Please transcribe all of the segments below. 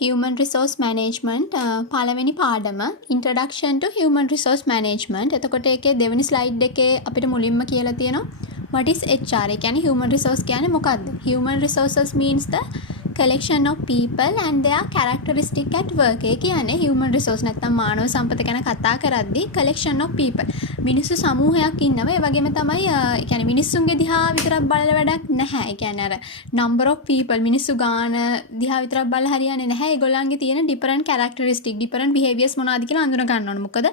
Human Resource Management පළවෙනි පාඩම Introduction to Human Resource Management. එතකොට ඒකේ දෙවෙනි ස්ලයිඩ් එකේ අපිට මුලින්ම කියලා තියෙනවා what is HR? ඒ කියන්නේ human resource කියන්නේ මොකක්ද? Human resources means the collection of people and their characteristic at work. ඒ කියන්නේ human resource නැත්නම් මානව සම්පත ගැන කතා කරද්දී collection of people. මිනිස්සු සමූහයක් ඉන්නවා. ඒ වගේම තමයි ඒ කියන්නේ මිනිස්සුන්ගේ දිහා විතරක් බලලා වැඩක් නැහැ. ඒ කියන්නේ අර number of people මිනිස්සු ගාන දිහා විතරක් බලලා හරියන්නේ නැහැ. ඒගොල්ලන්ගේ තියෙන different characteristic, different behaviors මොනවද කියලා අඳුන ගන්න ඕනේ. මොකද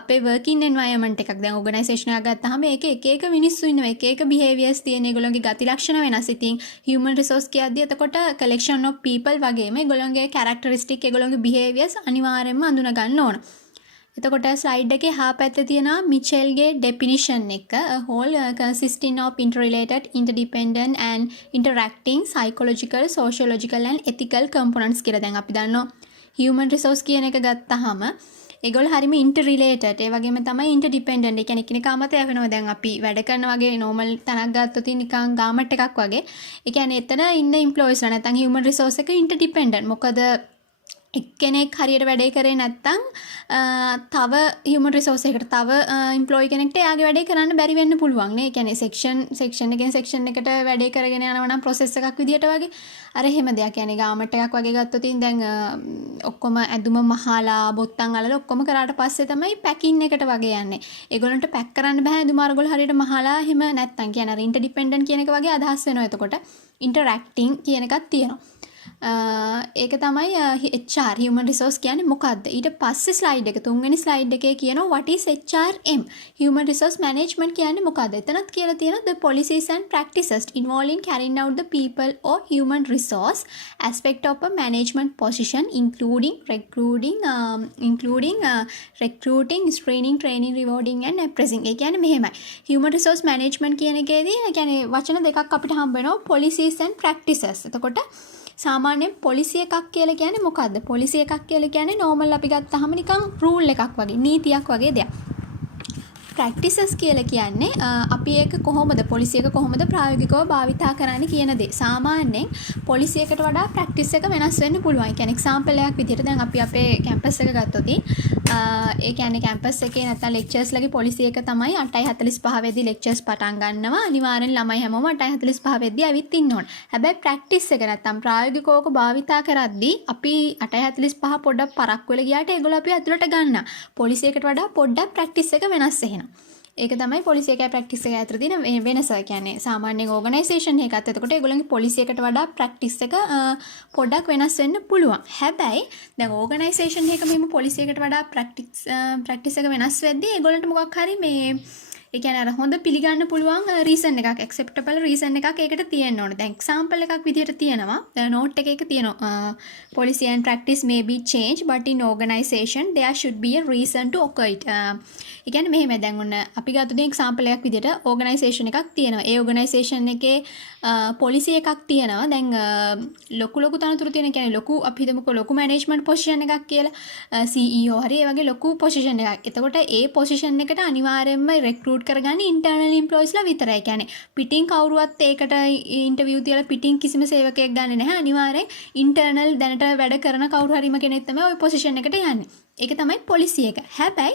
අපේ working environment එකක් දැන් organisation එකක් ගත්තාම ඒකේ එක එක මිනිස්සු ඉන්නවා. එක එක behaviors තියෙන. ඒගොල්ලන්ගේ ගති ලක්ෂණ වෙනස්. ඉතින් human resource කියද්දී එතකොට collection of people වගේම ඒගොල්ලන්ගේ characteristic, ඒගොල්ලන්ගේ behaviors අනිවාර්යයෙන්ම අඳුන ගන්න ඕන. එතකොට ස්ලයිඩ් එකේ හා පැත්තේ තියෙනවා මිචෙල්ගේ definition එක a whole consisting of interrelated, interdependent and interacting psychological, sociological and ethical components කියලා. දැන් අපි දන්නවා human resource කියන එක ගත්තාම ඒගොල්ලෝ හරියම interrelated, ඒ වගේම තමයි interdependent. ඒ කියන්නේ එකිනෙකා මත යවෙනවා. දැන් අපි වැඩ කරන වගේ normal තැනක් ගත්තොත් නිකන් ගාමට් එකක් වගේ. ඒ කියන්නේ එතන ඉන්න employees ලා නැත්නම් human resource එක interdependent. මොකද එක්කෙනෙක් හරියට වැඩේ කරේ නැත්නම් තව human resource එකකට තව employee කෙනෙක්ට එයාගේ වැඩේ කරන්න බැරි වෙන්න පුළුවන් නේ. ඒ කියන්නේ section එකෙන් section එකට වැඩේ කරගෙන යනවා නම් process එකක් විදියට වගේ. අර එහෙම දෙයක්. يعني ගාමට් එකක් වගේ ගත්තොත් දැන් ඔක්කොම ඇඳුම මහලා බොත්තම් අලලා ඔක්කොම කරාට පස්සේ තමයි පැකින් එකට වගේ යන්නේ. ඒගොල්ලන්ට පැක් කරන්න බෑ ඇඳුම අරගොල්ලෝ හරියට මහලා එහෙම නැත්නම් කියන්නේ අර interdependent කියන එක වගේ අදහස් වෙනවා. එතකොට interacting කියන එකක් තියෙනවා. ඒක තමයි HR human resource කියන්නේ මොකක්ද? ඊට පස්සේ ස්ලයිඩ් එක තුන්වෙනි ස්ලයිඩ් එකේ කියනවා what is HRM? human resource management කියන්නේ මොකක්ද? එතනත් කියලා තියෙනවා the policies and practices involved in carrying out the people or human resource aspect of a management position including recruiting, screening, training, rewarding and appraising. ඒ කියන්නේ මෙහෙමයි. human resource management කියන එකේදී කියන්නේ වචන දෙකක් අපිට හම්බ වෙනවා policies and practices. එතකොට සාමාන්‍යයෙන් පොලිසි එකක් කියලා කියන්නේ මොකද්ද? පොලිසි එකක් කියලා කියන්නේ normal අපි ගත්තාම නිකන් rule එකක් වගේ, නීතියක් වගේ දෙයක්. ප්‍රැක්ටිසස් කියලා කියන්නේ අපි ඒක කොහොමද පොලිසි එක කොහොමද ප්‍රායෝගිකව භාවිතා කරන්න කියන දේ. සාමාන්‍යයෙන් පොලිසි එකට වඩා ප්‍රැක්ටිස් එක වෙනස් වෙන්න පුළුවන්. ඒ කියන්නේ එක්සැම්පල් එකක් විදිහට දැන් අපි අපේ කැම්පස් එක ගත්තොත් ඒ කියන්නේ කැම්පස් එකේ නැත්නම් ලෙක්චර්ස් ලගේ පොලිසි එක තමයි 8:45 වෙද්දී ලෙක්චර්ස් පටන් ගන්නවා. අනිවාර්යෙන් ළමයි හැමෝම 8:45 වෙද්දී ඇවිත් ඉන්න ඕන. හැබැයි ප්‍රැක්ටිස් එක නැත්නම් ප්‍රායෝගිකව භාවිතා කරද්දී අපි 8:45 පොඩ්ඩක් පරක්කු වෙලා ගියාට ඒගොල්ලෝ අපි ඇතුළට ගන්නවා. පොලිසි එකට වඩා පොඩ්ඩක් ප්‍රැක්ටිස් එක වෙනස් වෙනවා. ඒක තමයි පොලිසි එකයි ප්‍රැක්ටිස් එකයි අතර තියෙන වෙනස. කියන්නේ සාමාන්‍යයෙන් ඕගනයිසේෂන් එකත් එතකොට ඒගොල්ලන්ගේ පොලිසි එකට වඩා ප්‍රැක්ටිස් එක පොඩ්ඩක් වෙනස් වෙන්න පුළුවන්. හැබැයි දැන් ඕගනයිසේෂන් එකක මෙහෙම පොලිසි එකට වඩා ප්‍රැක්ටිස් එක වෙනස් වෙද්දී ඒගොල්ලන්ට මොකක් හරි මේ ඒ කියන්නේ අර හොඳ පිළිගන්න පුළුවන් රීසන් එකක්, acceptable රීසන් එකක් ඒකට තියෙන්න ඕනේ. දැන් එක්සැම්පල් එකක් විදිහට තියෙනවා. දැන් නෝට් එකක තියෙනවා policy and practice may be changed but in organization there should be a reason to occur it. ඒ කියන්නේ මෙහෙම දැන් ඔන්න අපි ගත්ත දේ එක්සැම්පල් එකක් විදිහට ඕගනයිසේෂන් එකක් තියෙනවා. ඒ ඕගනයිසේෂන් එකේ පොලිසි එකක් තියෙනවා. දැන් ලොකු තනතුරු තියෙන කියන්නේ ලොකු අපි හිතමුකෝ ලොකු මැනේජ්මන්ට් පොසිෂන් එකක් කියලා. CEO හරි ඒ වගේ ලොකු පොසිෂන් එකක්. එතකොට ඒ පොසිෂන් එකට අනිවාර්යයෙන්ම recruit කරගන්නේ internal employees ලා විතරයි. කියන්නේ පිටින් කවුරුවත් ඒකට ඉන්ටර්විව් තියලා පිටින් කිසිම සේවකයෙක් ගන්නෙ නැහැ. අනිවාර්යෙන් internal දැනට වැඩ කරන කවුරු හරිම කෙනෙක් තමයි ওই පොසිෂන් එකට යන්නේ. ඒක තමයි පොලිසි එක. හැබැයි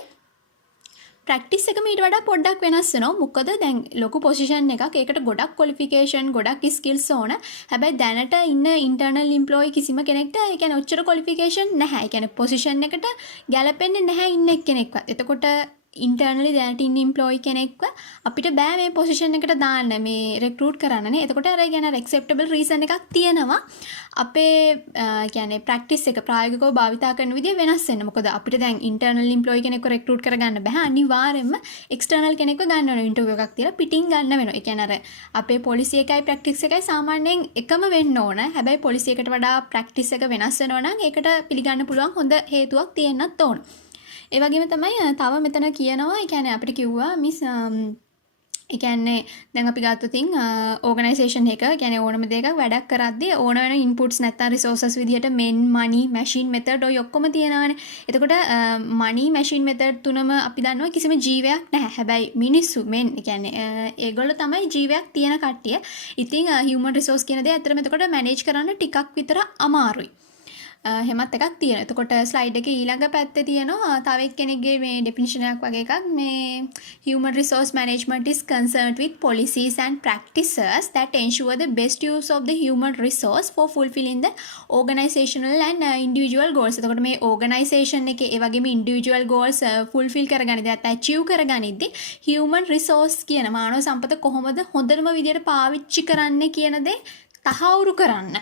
ප්‍රැක්ටිස් එක මීට වඩා පොඩ්ඩක් වෙනස් වෙනවා. මොකද දැන් ලොකු පොසිෂන් එකක් ඒකට ගොඩක් ක්වොලිෆිකේෂන් ගොඩක් ස්කිල්ස් ඕන. හැබැයි දැනට ඉන්න ඉන්ටර්නල් එම්ප්ලොයි කිසිම කෙනෙක්ට ඒ කියන්නේ ඔච්චර ක්වොලිෆිකේෂන් නැහැ. ඒ කියන්නේ පොසිෂන් එකට ගැලපෙන්නේ නැහැ ඉන්න එක්කෙනෙක්වත්. එතකොට ඉන්ටර්නලි දැනට ඉන්න එම්ප්ලොයි කෙනෙක්ව අපිට බෑ මේ පොසිෂන් එකට දාන්න මේ recruit කරන්නනේ. එතකොට අර කියන්නේ acceptable reason එකක් තියෙනවා. අපේ කියන්නේ ප්‍රැක්ටිස් එක ප්‍රායෝගිකව භාවිතා කරන විදිය වෙනස් වෙන්න. මොකද අපිට දැන් ඉන්ටර්නල් එම්ප්ලොයි කෙනෙක්ව recruit කරගන්න බෑ. අනිවාර්යයෙන්ම එක්ස්ටර්නල් කෙනෙක්ව ගන්න ඕන ඉන්ටර්විව් එකක් තියලා පිටින් ගන්න වෙනවා. ඒ කියන්නේ අර අපේ පොලිසි එකයි ප්‍රැක්ටිස් එකයි සාමාන්‍යයෙන් එකම වෙන්න ඕන. හැබැයි පොලිසි එකට වඩා ප්‍රැක්ටිස් එක වෙනස් වෙනවා නම් ඒකට පිළිගන්න පුළුවන් හොඳ හේතුවක් තියෙන්නත් ඕන. ඒ වගේම තමයි තව මෙතන කියනවා. ඒ කියන්නේ අපිට කිව්වා මිස් ඒ කියන්නේ දැන් අපි ගත්තොත් ඕගනයිසේෂන් එක කියන්නේ ඕනම දෙයක වැඩක් කරද්දී ඕන වෙන ඉන්පුට්ස් නැත්නම් රිසෝසස් විදිහට men, money, machine, method ඔය ඔක්කොම තියෙනවානේ. එතකොට money, machine, method තුනම අපි දන්නවා කිසිම ජීවයක් නැහැ. හැබැයි මිනිස්සු men කියන්නේ ඒගොල්ලෝ තමයි ජීවයක් තියෙන කට්ටිය. ඉතින් human resource කියන දේ ඇත්තටම එතකොට manage කරන්න ටිකක් විතර අමාරුයි. එහෙමත් එකක් තියෙනවා. එතකොට ස්ලයිඩ් එකේ ඊළඟ පැත්තේ තියෙනවා තව එක්කෙනෙක්ගේ මේ ඩෙෆිනිෂන් එකක් වගේ එකක්. මේ human resource management is concerned with policies and practices that ensure the best use of the human resource for fulfilling the organizational and individual goals. එතකොට මේ organisation එකේ ඒ වගේම individual goals fulfill කරගනිද්දී නැත්නම් achieve කරගනිද්දී human resource කියන මානව සම්පත කොහොමද හොඳටම විදියට පාවිච්චි කරන්නේ කියන දේ තහවුරු කරන්න.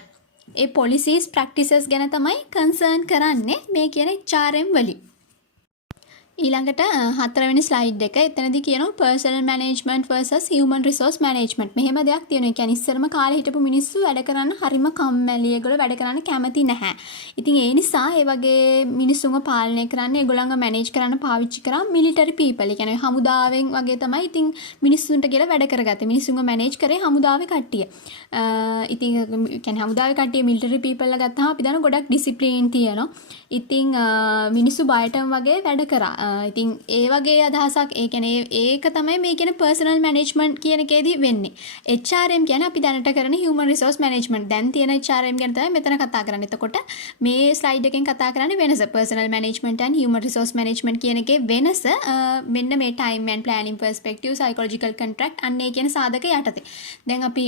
ඒ policies practices ගැන තමයි concern කරන්නේ මේ කියන HRM වලින්. ඊළඟට හතරවෙනි ස්ලයිඩ් එක. එතනදී කියනවා personal management versus human resource management. මෙහෙම දෙයක් තියෙනවා. ඒ කියන්නේ ඉස්සරම කාලේ හිටපු මිනිස්සු වැඩ කරන්න හරිම කම්මැලි. ඒගොල්ලෝ වැඩ කරන්න කැමති නැහැ. ඉතින් ඒ නිසා ඒ වගේ මිනිස්සුන්ව පාලනය කරන්න ඒගොල්ලන්ව manage කරන්න පාවිච්චි කරා military people. ඒ කියන්නේ හමුදාවෙන් වගේ තමයි ඉතින් මිනිස්සුන්ට කියලා වැඩ කරගත්තේ. මිනිස්සුන්ව manage කරේ හමුදාවේ කට්ටිය. ඉතින් ඒ කියන්නේ හමුදාවේ කට්ටිය military people ලා ගත්තාම අපි දන්න ගොඩක් discipline තියෙනවා. ඉතින් මිනිස්සු බයටම වගේ වැඩ කරා. ඉතින් ඒ වගේ අදහසක් ඒ කියන්නේ ඒක තමයි මේ කියන personal management කියන එකේදී වෙන්නේ. HRM කියන්නේ අපි දැනට කරන human resource management. දැන් තියෙන HRM ගැන තමයි මෙතන කතා කරන්නේ. එතකොට මේ slide එකෙන් කතා කරන්නේ වෙනස. personal management and human resource management කියන එකේ වෙනස මෙන්න මේ time and planning perspective, psychological contract අන්න ඒ කියන සාධක යටතේ. දැන් අපි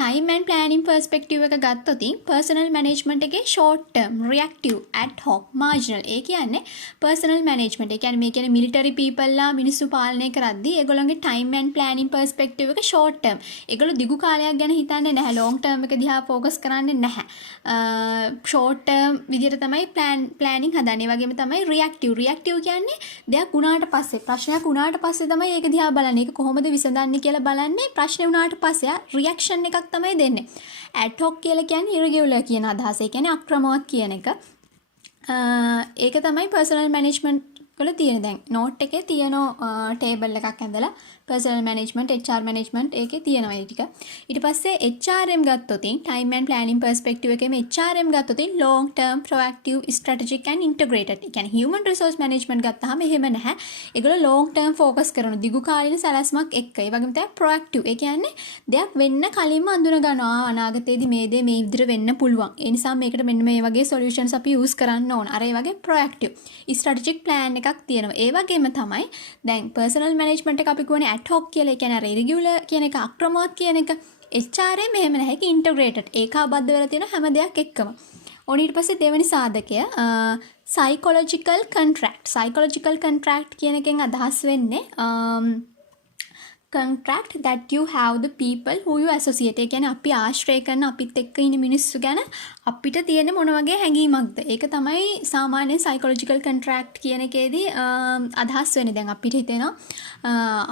time and planning perspective එක ගත්තොත් personal management එකේ short term, reactive, ad hoc, marginal ඒ කියන්නේ personal management. ඒ කියන්නේ මේ කියන්නේ military people ලා මිනිස්සු පාලනය කරද්දී ඒගොල්ලන්ගේ time and planning perspective එක short term. ඒගොල්ලෝ දිගු කාලයක් ගැන හිතන්නේ නැහැ. long term එක දිහා focus කරන්නේ නැහැ. short term විදිහට තමයි planning හදන්නේ. ඒ වගේම තමයි reactive. reactive කියන්නේ දෙයක් වුණාට පස්සේ, ප්‍රශ්නයක් වුණාට පස්සේ තමයි ඒක දිහා බලන්නේ. ඒක කොහොමද විසඳන්නේ කියලා බලන්නේ. ප්‍රශ්නේ වුණාට පස්සේ reaction එකක් තමයි දෙන්නේ. ad hoc කියලා කියන්නේ irregular කියන අදහස. ඒ කියන්නේ අක්‍රමවත් කියන එක. ඒක තමයි personal management වල තියෙන. දැන් note එකේ තියෙන table එකක් ඇඳලා personal management, HR management ඒකේ තියෙනවා ඒ ටික. ඊට පස්සේ HRM ගත්තොත් time and planning perspective එකේම HRM ගත්තොත් long term, proactive, strategic and integrated. ඒ කියන්නේ human resource management ගත්තාම එහෙම නැහැ. ඒගොල්ලෝ long term focus කරන දිගු කාලින සැලැස්මක් එක්ක. ඒ වගේම තමයි proactive. ඒ කියන්නේ දෙයක් වෙන්න කලින්ම අඳුන ගන්නවා. අනාගතයේදී මේ දේ මේ විදිහට වෙන්න පුළුවන්. ඒ නිසා මේකට මෙන්න මේ වගේ solutions අපි use කරන්න ඕන. අර ඒ වගේ proactive. strategic plan එකක් තියෙනවා. ඒ වගේම තමයි දැන් personal management එක අපි කියන්නේ ad hoc කියලා. ඒ කියන්නේ අර irregular කියන එක, අක්‍රමවත් කියන එක. HRM එහෙම නැහැ. ඒක integrated. ඒකාබද්ධ වෙලා තියෙන හැම දෙයක් එක්කම. ඕන ඊට පස්සේ දෙවෙනි සාධකය psychological contract. psychological contract කියන එකෙන් අදහස් වෙන්නේ contract that you have the people who you associate. ඒ කියන්නේ අපි ආශ්‍රය කරන අපිත් එක්ක ඉන්න මිනිස්සු ගැන අපිට තියෙන මොන වගේ හැඟීමක්ද? ඒක තමයි සාමාන්‍ය psychological contract කියන එකේදී අදහස් වෙන්නේ. දැන් අපිට හිතෙනවා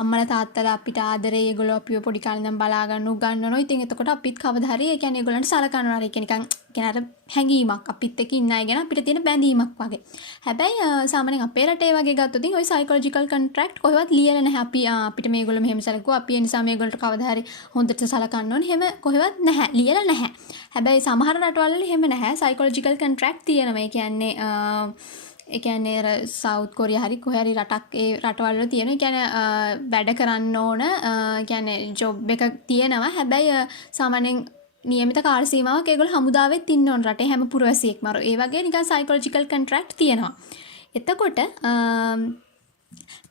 අම්මලා තාත්තලා අපිට ආදරේ, ඒගොල්ලෝ අපිව පොඩි කාලේ ඉඳන් බලා ගන්න උගන්වනවා. ඉතින් එතකොට අපිත් කවදා හරි ඒ කියන්නේ ඒගොල්ලන්ට සලකනවා. ඒක නිකන් කියන්නේ අර හැඟීමක් අපිත් එක්ක ඉන්න අය ගැන අපිට තියෙන බැඳීමක් වගේ. හැබැයි සාමාන්‍යයෙන් අපේ රටේ වගේ ගත්තොත් ওই psychological contract කොහෙවත් ලියලා නැහැ. අපිට මේගොල්ලෝ මෙහෙම සැලකුවා. අපි ඒ නිසා මේගොල්ලන්ට කවදා හරි හොඳට සලකන්න ඕනේ. එහෙම කොහෙවත් නැහැ. ලියලා නැහැ. හැබැයි සමහර රටවල් වල එහෙම නැහැ. psychological contract තියෙනවා. ඒ කියන්නේ ඒ කියන්නේ සවුත් කොරියා හරි කොහේ හරි රටක් ඒ රටවල් වල තියෙනවා. ඒ කියන්නේ වැඩ කරන්න ඕන කියන්නේ ජොබ් එක තියෙනවා. හැබැයි සාමාන්‍යයෙන් නියමිත කාල සීමාවක් ඒගොල්ලෝ හමුදාවෙත් ඉන්න ඕන රටේ හැම පුරවැසියෙක්ම. ඒ වගේ නිකන් psychological contract තියෙනවා. එතකොට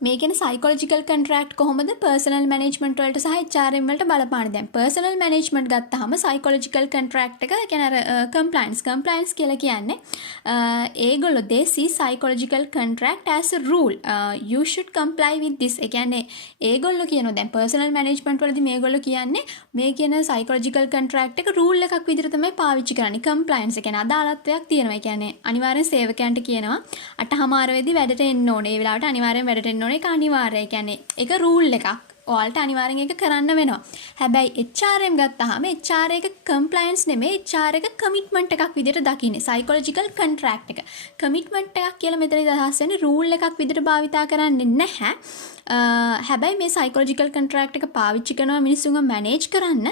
මේ කියන්නේ psychological contract කොහොමද personal management වලට සහ HRM වලට බලපාන්නේ? දැන් personal management ගත්තාම psychological contract එක කියන්නේ අර compliance කියලා කියන්නේ ඒගොල්ලෝ they see psychological contract as a rule. You should comply with this. ඒ කියන්නේ ඒගොල්ලෝ කියනවා දැන් personal management වලදී මේගොල්ලෝ කියන්නේ මේ කියන psychological contract එක rule එකක් විදිහට තමයි පාවිච්චි කරන්නේ. compliance කියන්නේ අදාළත්වයක් තියෙනවා. ඒ කියන්නේ අනිවාර්යෙන් සේවකයන්ට කියනවා 8:00 වෙදී වැඩට එන්න ඕනේ. ඒ වෙලාවට අනිවාර්යෙන් වැඩට එන්න ඕනේ. ඒක අනිවාර්යයි. කියන්නේ ඒක රූල් එකක්. ඔයාලට අනිවාර්යෙන් ඒක කරන්න වෙනවා. හැබැයි HRM ගත්තාම HR එක compliance නෙමෙයි, HR එක commitment එකක් විදිහට දකින්නේ. psychological contract එක. commitment එකක් කියලා මෙතනදී අදහස් වෙන්නේ රූල් එකක් විදිහට භාවිතා කරන්නේ නැහැ. හැබැයි මේ psychological contract එක පාවිච්චි කරනවා මිනිස්සුන්ව manage කරන්න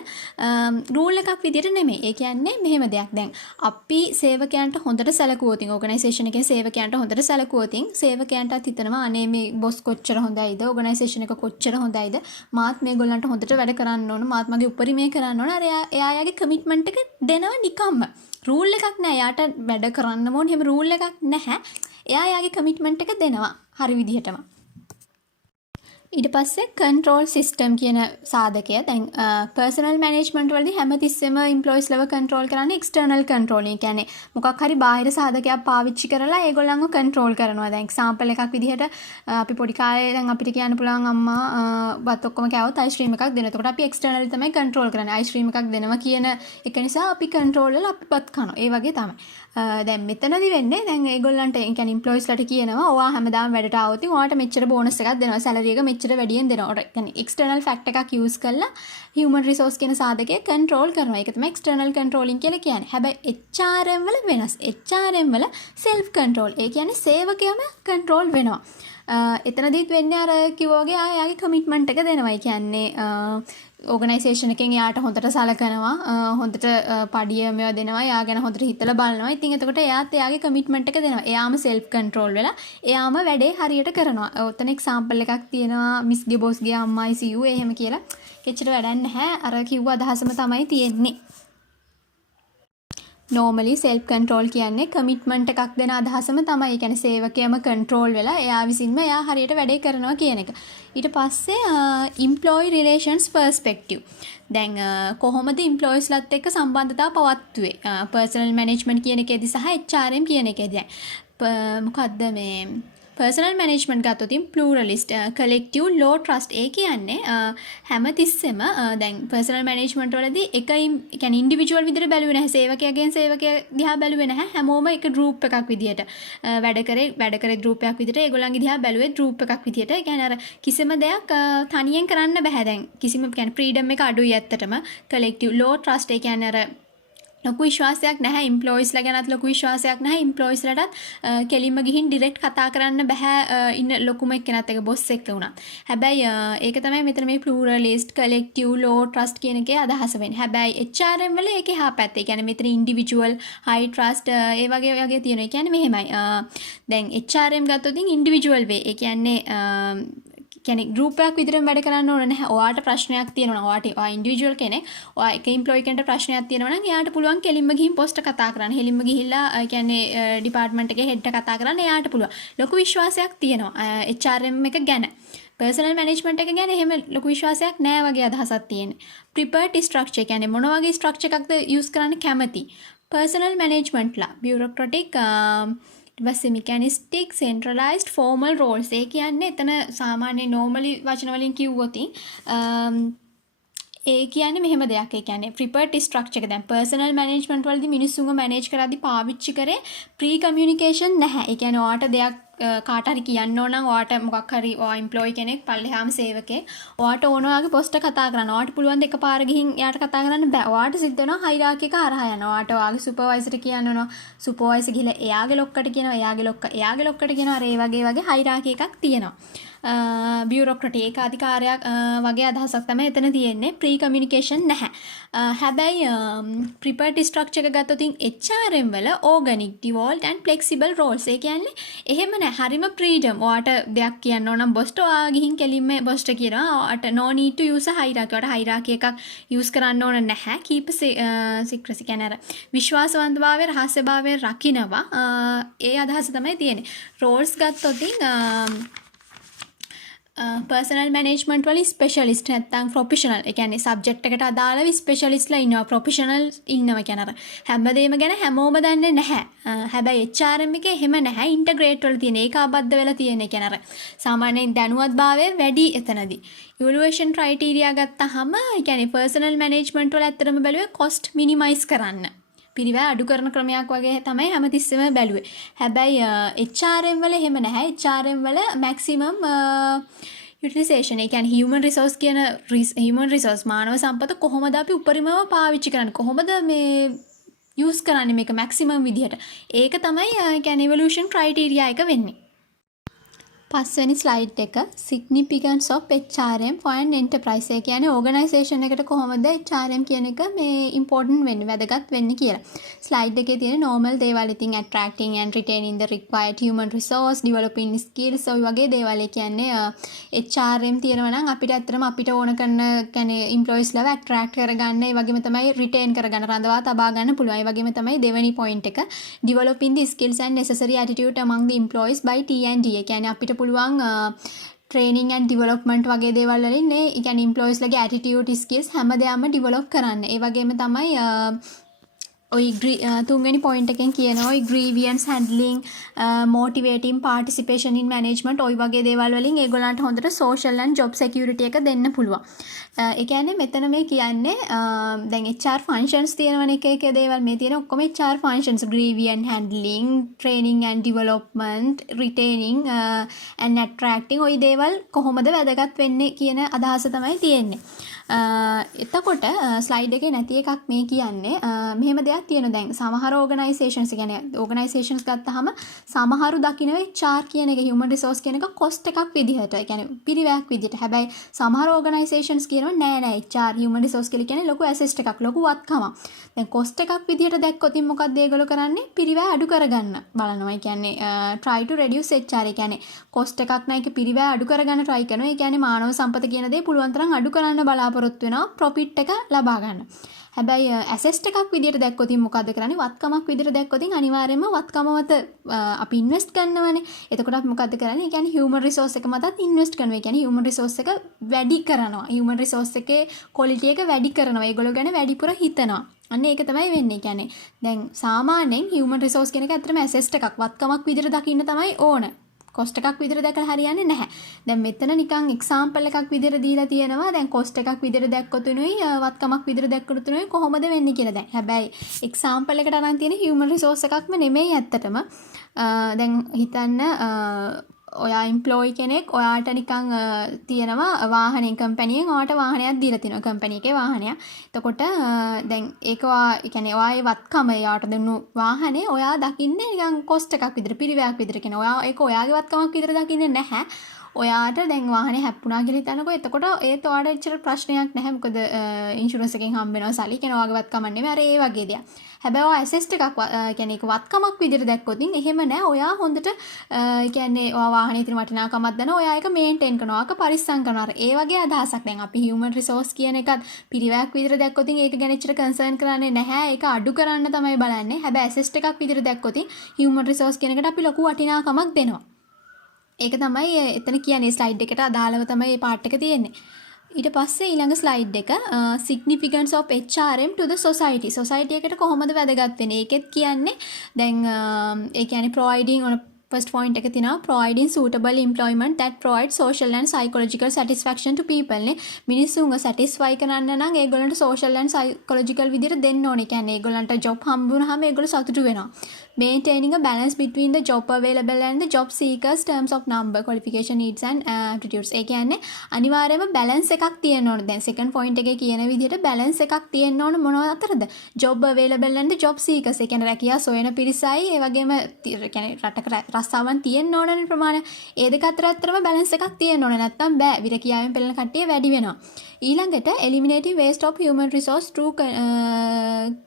රූල් එකක් විදිහට නෙමෙයි. ඒ කියන්නේ මෙහෙම දෙයක්. දැන් අපි සේවකයන්ට හොඳට සැලකුවොත්, organisation එකේ සේවකයන්ට හොඳට සැලකුවොත්, සේවකයන්ටත් හිතනවා අනේ මේ boss කොච්චර හොඳයිද, organisation එක කොච්චර හොඳයිද, මාත් මේගොල්ලන්ට හොඳට වැඩ කරන්න ඕන, මාත් මගේ උපරිමය කරන්න ඕන. අර එයාගේ commitment එක දෙනවා නිකම්ම. රූල් එකක් නෑ. යාට වැඩ කරන්න ඕනේ. එහෙම රූල් එකක් නැහැ. එයා යාගේ කමිට්මන්ට් එක දෙනවා හරි විදිහටම. ඊට පස්සේ කන්ට්‍රෝල් සිස්ටම් කියන සාධකය දැන් පර්සනල් මැනේජ්මන්ට් වලදී හැමතිස්සෙම එම්ප්ලොයිස් ලව කන්ට්‍රෝල් කරන්නේ එක්ස්ටර්නල් කන්ට්‍රෝල්. ඒ කියන්නේ මොකක් හරි බාහිර සාධකයක් පාවිච්චි කරලා ඒගොල්ලන්ව කන්ට්‍රෝල් කරනවා. දැන් එක්සැම්පල් එකක් විදිහට අපි පොඩි කාලේ දැන් අපිට කියන්න පුළුවන් අම්මා බත් ඔක්කොම කෑවොත් අයිස්ක්‍රීම් එකක් දෙනවා. එතකොට අපි එක්ස්ටර්නලි තමයි කන්ට්‍රෝල් කරන්නේ. අයිස්ක්‍රීම් එකක් දෙනවා කියන එක නිසා අපි කන්ට්‍රෝල් වල අපි බත් කනවා. ඒ වගේ තමයි. දැන් මෙතනදි වෙන්නේ දැන් ඒගොල්ලන්ට ඒ කියන්නේ එම්ප්ලොයිස්ලාට කියනවා ඔයා හැමදාම වැඩට ආවොත් ඔයාට මෙච්චර බෝනස් එකක් දෙනවා. සැලරි එක මෙච්චර වැඩියෙන් දෙනවා. ඒ කියන්නේ එක්ස්ටර්නල් ෆැක්ට් එකක් යූස් කරලා හියුමන් රිසෝස් කියන සාධකය කන්ට්‍රෝල් කරනවා. ඒක තමයි එක්ස්ටර්නල් කන්ට්‍රෝලින් කියලා කියන්නේ. හැබැයි HRM වල වෙනස්. HRM වල සෙල්ෆ් කන්ට්‍රෝල්. ඒ කියන්නේ සේවකයාම කන්ට්‍රෝල් වෙනවා. එතනදිත් වෙන්නේ අර කිව්වාගේ ආයාගේ කමිට්මන්ට් එක දෙනවා. ඒ කියන්නේ ඕගනයිසේෂන් එකෙන් යාට හොඳට සලකනවා, හොඳට පඩිය මේවා දෙනවා, යා ගැන හොඳට හිතලා බලනවා. ඉතින් එතකොට එයාත් එයාගේ කමිට්මන්ට් එක දෙනවා. එයාම සෙල්ෆ් කන්ට්‍රෝල් වෙලා එයාම වැඩේ හරියට කරනවා. ඔතන එක්සැම්පල් එකක් තියෙනවා මිස්ගේ බොස්ගේ අම්මයි සියු එහෙම කියලා. කෙච්චර වැඩක් නැහැ. අර කිව්ව අදහසම තමයි තියෙන්නේ. normally self control කියන්නේ කමිට්මන්ට් එකක් දෙන අදහසම තමයි. ඒ කියන්නේ සේවකයම කන්ට්‍රෝල් වෙලා එයා විසින්ම එයා හරියට වැඩේ කරනවා කියන එක. ඊට පස්සේ employee relations perspective. දැන් කොහොමද employeesලත් එක්ක සම්බන්ධතාව පවත්වුවේ? personal management කියන එකේදී සහ HRM කියන එකේදී. මොකද්ද මේ පර්සනල් මැනේජ්මන්ට් ගත්තොත් ප්ලූරලිස්ට් කලෙක්ටිව් ලෝ ට්‍රස්ට් ඒ කියන්නේ හැමතිස්සෙම දැන් පර්සනල් මැනේජ්මන්ට් වලදී එක කියන්නේ ඉන්ඩිවිජුවල් විදිහට බැලුවේ නැහැ. සේවකයාගෙන් සේවකයා දිහා බැලුවේ නැහැ. හැමෝම එක ගෲප් එකක් විදිහට වැඩ කරේ ගෲප් එකක් විදිහට ඒගොල්ලන්ගේ දිහා බැලුවේ ගෲප් එකක් විදිහට. ඒ කියන්නේ අර කිසිම දෙයක් තනියෙන් කරන්න බෑ. දැන් කිසිම කියන්නේ ෆ්‍රීඩම් එක අඩුයි ඇත්තටම. කලෙක්ටිව් ලෝ ට්‍රස්ට් ඒ කියන්නේ අර ලොකු විශ්වාසයක් නැහැ එම්ප්ලොයිස්ලා ගැනත් ලොකු විශ්වාසයක් නැහැ එම්ප්ලොයිස්ලාටත් කෙලින්ම ගිහින් ඩිරෙක්ට් කතා කරන්න බෑ ඉන්න ලොකුම එක්කෙනත් එක බොස් එක්ක උනා. හැබැයි ඒක තමයි මෙතන මේ ප්ලූරලිස්ට් කලෙක්ටිව් ලෝ ට්‍රස්ට් කියන එකේ අදහස වෙන්නේ. හැබැයි HRM වල ඒකේ හා පැත්ත. ඒ කියන්නේ මෙතන ඉන්ඩිවිජුවල් හයි ට්‍රස්ට් ඒ වගේ තියෙනවා. ඒ කියන්නේ මෙහෙමයි. දැන් HRM ගත්තොත් ඉන්ඩිවිජුවල් වේ. ඒ කියන්නේ කියන්නේ ගෲප් එකක් විතරම වැඩ කරන්න ඕන නැහැ. ඔයාට ප්‍රශ්නයක් තියෙනවා නම් ඔයා ඉන්ඩිවිජුවල් කෙනෙක්. ඔයා එක එම්ප්ලොයි කෙනෙක්ට ප්‍රශ්නයක් තියෙනවා නම් එයාට පුළුවන් කෙලින්ම ගිහින් පොස්ට් කතා කරන්න. හෙලින්ම ගිහිල්ලා කියන්නේ ඩිපාර්ට්මන්ට් එකේ හෙඩ්ට කතා කරන්න එයාට පුළුවන්. ලොකු විශ්වාසයක් තියෙනවා HRM එක ගැන. පර්සනල් මැනේජ්මන්ට් එක ගැන එහෙම ලොකු විශ්වාසයක් නැහැ වගේ අදහසක් තියෙන්නේ. ප්‍රිපර්ඩ් ස්ට්‍රක්චර් කියන්නේ මොන වගේ ස්ට්‍රක්චර් එකක්ද යූස් කරන්න කැමති. පර්සනල් මැනේජ්මන්ට්ලා බියුරොක්‍රටික් ඊපස්සේ මෙකැනිස්ටික් සෙන්ට්‍රලයිස්ඩ් ෆෝමල් රෝල්ස්. ඒ කියන්නේ එතන සාමාන්‍ය නෝමලි වචන වලින් කිව්වොත් ඒ කියන්නේ මෙහෙම දෙයක්. ඒ කියන්නේ ප්‍රිපර්ඩ් ස්ට්‍රක්චර් එක. දැන් පර්සනල් මැනේජ්මන්ට් වලදී මිනිස්සුන්ව මැනේජ් කරද්දී පාවිච්චි කරේ ප්‍රී කමියුනිකේෂන් නැහැ. ඒ කියන්නේ ඔයාට දෙයක් කාට හරි කියන්න ඕන නම් ඔයාට මොකක් හරි ඔයා එම්ප්ලොයි කෙනෙක් පල්ලෙහාම සේවකෙක් ඔයාට ඕන ඔයාගේ පොස්ට් කතා කරන්න. ඔයාට පුළුවන් දෙක පාර ගිහින් එයාට කතා කරන්න බෑ. ඔයාට සිද්ධ වෙනවා හයිරාකි එක හරහා යනවා. ඔයාට ඔයාගේ සුපර්වයිසර්ට කියන්න ඕන. සුපර්වයිසර් ගිහලා එයාගේ ලොක්කට කියනවා. එයාගේ ලොක්කට කියනවා. අර ඒ වගේ හයිරාකි එකක් තියෙනවා. බියුරොක්‍රටි ඒක අධිකාරයක් වගේ අදහසක් තමයි එතන තියෙන්නේ. ප්‍රී කමියුනිකේෂන් නැහැ. හැබැයි ප්‍රිපර්ඩ් ස්ට්‍රක්චර් එක ගත්තොත් HRM වල ඕගනික් ඩිවෝල්ට් ඇන්ඩ් ෆ්ලෙක්සිබල් රෝල්ස්. ඒ කියන්නේ එහෙම නැහැ. හරිම ෆ්‍රීඩම්. ඔයාට දෙයක් කියන්න ඕන නම් බොස්ට ඔයා ගිහින් කෙලින්ම බොස්ට කියනවා. ඔයාට no need to use a hierarchy. ඔයාට හයිරාකි එකක් යූස් කරන්න ඕන නැහැ. keep secrecy කියන්නේ අර විශ්වාසවන්තභාවය රහස්‍යභාවය රකින්නවා. ඒ අදහස තමයි තියෙන්නේ. රෝල්ස් ගත්තොත් පර්සනල් මැනේජ්මන්ට් වල ස්පෙෂලිස්ට් නැත්නම් ප්‍රොෆෙෂනල්. ඒ කියන්නේ සබ්ජෙක්ට් එකට අදාළව ස්පෙෂලිස්ට්ලා ඉන්නවා. ප්‍රොෆෙෂනල් ඉන්නවා කියන්නේ අර හැමදේම ගැන හැමෝම දන්නේ නැහැ. හැබැයි HRM එකේ එහෙම නැහැ. ඉන්ටග්‍රේට් වල තියෙන ඒකාබද්ධ වෙලා තියෙන. ඒ කියන්නේ අර සාමාන්‍යයෙන් දැනුවත්භාවය වැඩි එතනදී. ඉවලුවේෂන් ක්‍රයිටීරියා ගත්තාම ඒ කියන්නේ පර්සනල් මැනේජ්මන්ට් වල ඇත්තටම බැලුවේ කොස්ට් මිනිමයිස් කරන්න. පිරිවැය අඩු කරන ක්‍රමයක් වගේ තමයි හැමතිස්සෙම බැලුවේ. හැබැයි HRM වල එහෙම නැහැ. HRM වල මැක්සිමම් යුටිලයිසේෂන් ඒ කියන්නේ හියුමන් රිසෝස් කියන හියුමන් රිසෝස් මානව සම්පත කොහොමද අපි උපරිමව පාවිච්චි කරන්නේ? කොහොමද මේ යූස් කරන්නේ මේක මැක්සිමම් විදිහට? ඒක තමයි කියන්නේ ඉවලුෂන් ක්‍රයිටීරියා එක වෙන්නේ. පස්වෙනි ස්ලයිඩ් එක significance of HRM for an enterprise. ඒ කියන්නේ ඕගනයිසේෂන් එකට කොහොමද HRM කියන එක මේ ඉම්පෝර්ටන්ට් වෙන්නේ වැදගත් වෙන්නේ කියලා. ස්ලයිඩ් එකේ තියෙන normal දේවල් ඉතින් attracting and retaining the required human resource, developing skills ඔය වගේ දේවල්. ඒ කියන්නේ HRM තියෙනවා නම් අපිට ඇත්තටම අපිට ඕන කරන කියන්නේ employees ලව attract කරගන්න, ඒ වගේම තමයි retain කරගන්න, රඳවා තබා ගන්න පුළුවන්. ඒ වගේම තමයි දෙවෙනි point එක developing the skills and necessary attitude among the employees by T&D. ඒ කියන්නේ අපිට පුළුවන් ට්‍රේනින් ඇන්ඩ් ඩිවලොප්මන්ට් වගේ දේවල් වලින් ඒ කියන්නේ එම්ප්ලොයිස් ලගේ ඇටිටියුඩ් ස්කිල්ස් හැමදේම ඩිවලොප් කරන්න. ඒ වගේම තමයි ඔය තුන්වෙනි පොයින්ට් එකෙන් කියනවා ඔය ග්‍රීවියන්ස් හැන්ඩ්ලිංగ్, මොටිවේටින් පාර්ටිසිපේෂන් ඉන් මැනේජ්මන්ට් ඔය වගේ දේවල් වලින් ඒගොල්ලන්ට හොඳට සෝෂල් ඇන්ඩ් ජොබ් සිකියුරිටි එක දෙන්න පුළුවන්. ඒ කියන්නේ මෙතන මේ කියන්නේ දැන් HR ෆන්ක්ෂන්ස් තියෙනවනේ එක එක දේවල් මේ තියෙන ඔක්කොම HR functions grievance handling, training and development, retaining and attracting ඔය දේවල් කොහොමද වැදගත් වෙන්නේ කියන අදහස තමයි තියෙන්නේ. එතකොට ස්ලයිඩ් එකේ නැති එකක් මේ කියන්නේ මෙහෙම දෙයක් තියෙනවා. දැන් සමහර ඕගනයිසේෂන්ස් කියන්නේ ඕගනයිසේෂන්ස් ගත්තාම සමහරු දකින්න HR කියන එක human resource කියන එක cost එකක් විදිහට. ඒ කියන්නේ පිරිවැයක් විදිහට. හැබැයි සමහර ඕගනයිසේෂන්ස් කියනවා නෑ HR human resource කියලා කියන්නේ ලොකු asset එකක්, ලොකු වත්කමක්. දැන් cost එකක් විදිහට දැක්කොත් මොකක්ද ඒගොල්ලෝ කරන්නේ? පිරිවැය අඩු කරගන්න බලනවා. ඒ කියන්නේ try to reduce HR. ඒ කියන්නේ cost එකක් නෑ ඒක පිරිවැය අඩු කරගන්න try කරනවා. ඒ කියන්නේ මානව සම්පත කියන දේ පුළුවන් තරම් අඩු කරන්න බලාපොරොත්තු වෙනවා ප්‍රොෆිට් එක ලබා ගන්න. හැබැයි ඇසෙස්ට් එකක් විදිහට දැක්කොත් මොකද්ද කරන්නේ? වත්කමක් විදිහට දැක්කොත් අනිවාර්යයෙන්ම වත්කම මත අපි ඉන්වෙස්ට් කරනවානේ. එතකොට අපි මොකද්ද කරන්නේ? ඒ කියන්නේ human resource එක මතත් ඉන්වෙස්ට් කරනවා. ඒ කියන්නේ human resource එක වැඩි කරනවා. human resource එකේ quality එක වැඩි කරනවා. ඒගොල්ලෝ ගැන වැඩිපුර හිතනවා. අන්න ඒක තමයි වෙන්නේ. කියන්නේ දැන් සාමාන්‍යයෙන් human resource කියන එක ඇත්තටම ඇසෙස්ට් එකක් වත්කමක් විදිහට දකින්න තමයි ඕන. කොස්ට් එකක් විදිහට දැකලා හරියන්නේ නැහැ. දැන් මෙතන නිකන් එක්සැම්පල් එකක් විදිහට දීලා තියෙනවා. දැන් කොස්ට් එකක් විදිහට දැක්කොත් උනුයි වත්කමක් විදිහට දැක්කොත් උනුයි කොහොමද වෙන්නේ කියලා දැන්. හැබැයි එක්සැම්පල් එකට අරන් තියෙන human resource එකක්ම නෙමෙයි ඇත්තටම. දැන් හිතන්න ඔයා එම්ප්ලොයි කෙනෙක් ඔයාට නිකන් තියෙනවා වාහනේ කම්පැනියෙන් ඔයාට වාහනයක් දීලා තිනවා කම්පැනි එකේ වාහනයක්. එතකොට දැන් ඒක ඒ කියන්නේ ඔයාගේ වත්කම එයාට දෙන්නු වාහනේ ඔයා දකින්නේ නිකන් කොස්ට් එකක් විදිහට පිරිවැයක් විදිහට කියන. ඔයා ඒක ඔයාගේ වත්කමක් විදිහට දකින්නේ නැහැ. ඔයාට දැන් වාහනේ හැප්පුණා කියලා හිතනකො එතකොට ඒත් ඔයාට එච්චර ප්‍රශ්නයක් නැහැ. මොකද ඉන්ෂුරන්ස් එකෙන් හම්බ වෙනවා සල්ලි කියන ඔයාගේ වත්කම නෙමෙයි. අර ඒ වගේ දෙයක්. හැබැයි ඔයා ඇසෙස්ට් එකක් කියන්නේ ඒක වත්කමක් විදිහට දැක්කොත් එහෙම නෑ. ඔයා හොඳට කියන්නේ ඔයා වාහනේ තියෙන වටිනාකමක් දනවා. ඔයා ඒක මේන්ටේන් කරනවා. ඒක පරිස්සම් කරනවා. ඒ වගේ අදහසක්. දැන් අපි human resource කියන එකත් පිරිවැයක් විදිහට දැක්කොත් ඒක ගැන එච්චර කන්සර්න් කරන්නේ නැහැ. ඒක අඩු කරන්න තමයි බලන්නේ. හැබැයි ඇසෙස්ට් එකක් විදිහට දැක්කොත් human resource කියන එකට අපි ලොකු වටිනාකමක් දෙනවා. ඒක තමයි එතන කියන්නේ ස්ලයිඩ් එකට අදාළව තමයි මේ පාර්ට් එක තියෙන්නේ. ඊට පස්සේ ඊළඟ ස්ලයිඩ් එක significance of HRM to the society. society එකට කොහොමද වැදගත් වෙන්නේ? ඒකෙත් කියන්නේ දැන් ඒ කියන්නේ providing on first point එක තියෙනවා providing suitable employment that provides social and psychological satisfaction to people නේ. මිනිස්සුන්ව satisfy කරන්න නම් ඒගොල්ලන්ට social and psychological විදිහට දෙන්න ඕනේ. කියන්නේ ඒගොල්ලන්ට job හම්බුනහම ඒගොල්ලෝ සතුටු වෙනවා. Maintaining a balance between the job available and the job seekers terms of number, qualification, needs and aptitudes. ඒ කියන්නේ අනිවාර්යයෙන්ම balance එකක් තියෙන්න ඕනේ. දැන් second point එකේ කියන විදිහට balance එකක් තියෙන්න ඕනේ මොනවද අතරද? job available and the job seekers. ඒ කියන්නේ රැකියාව සොයන පිරිසයි ඒ වගේම කියන්නේ රටක රස්සාවන් තියෙන්න ඕනේ ප්‍රමාණය. ඒ දෙක අතර ඇත්තටම balance එකක් තියෙන්න ඕනේ. නැත්තම් බෑ. විරකියාවෙන් පෙළෙන කට්ටිය වැඩි වෙනවා. ඊළඟට eliminating waste of human resource through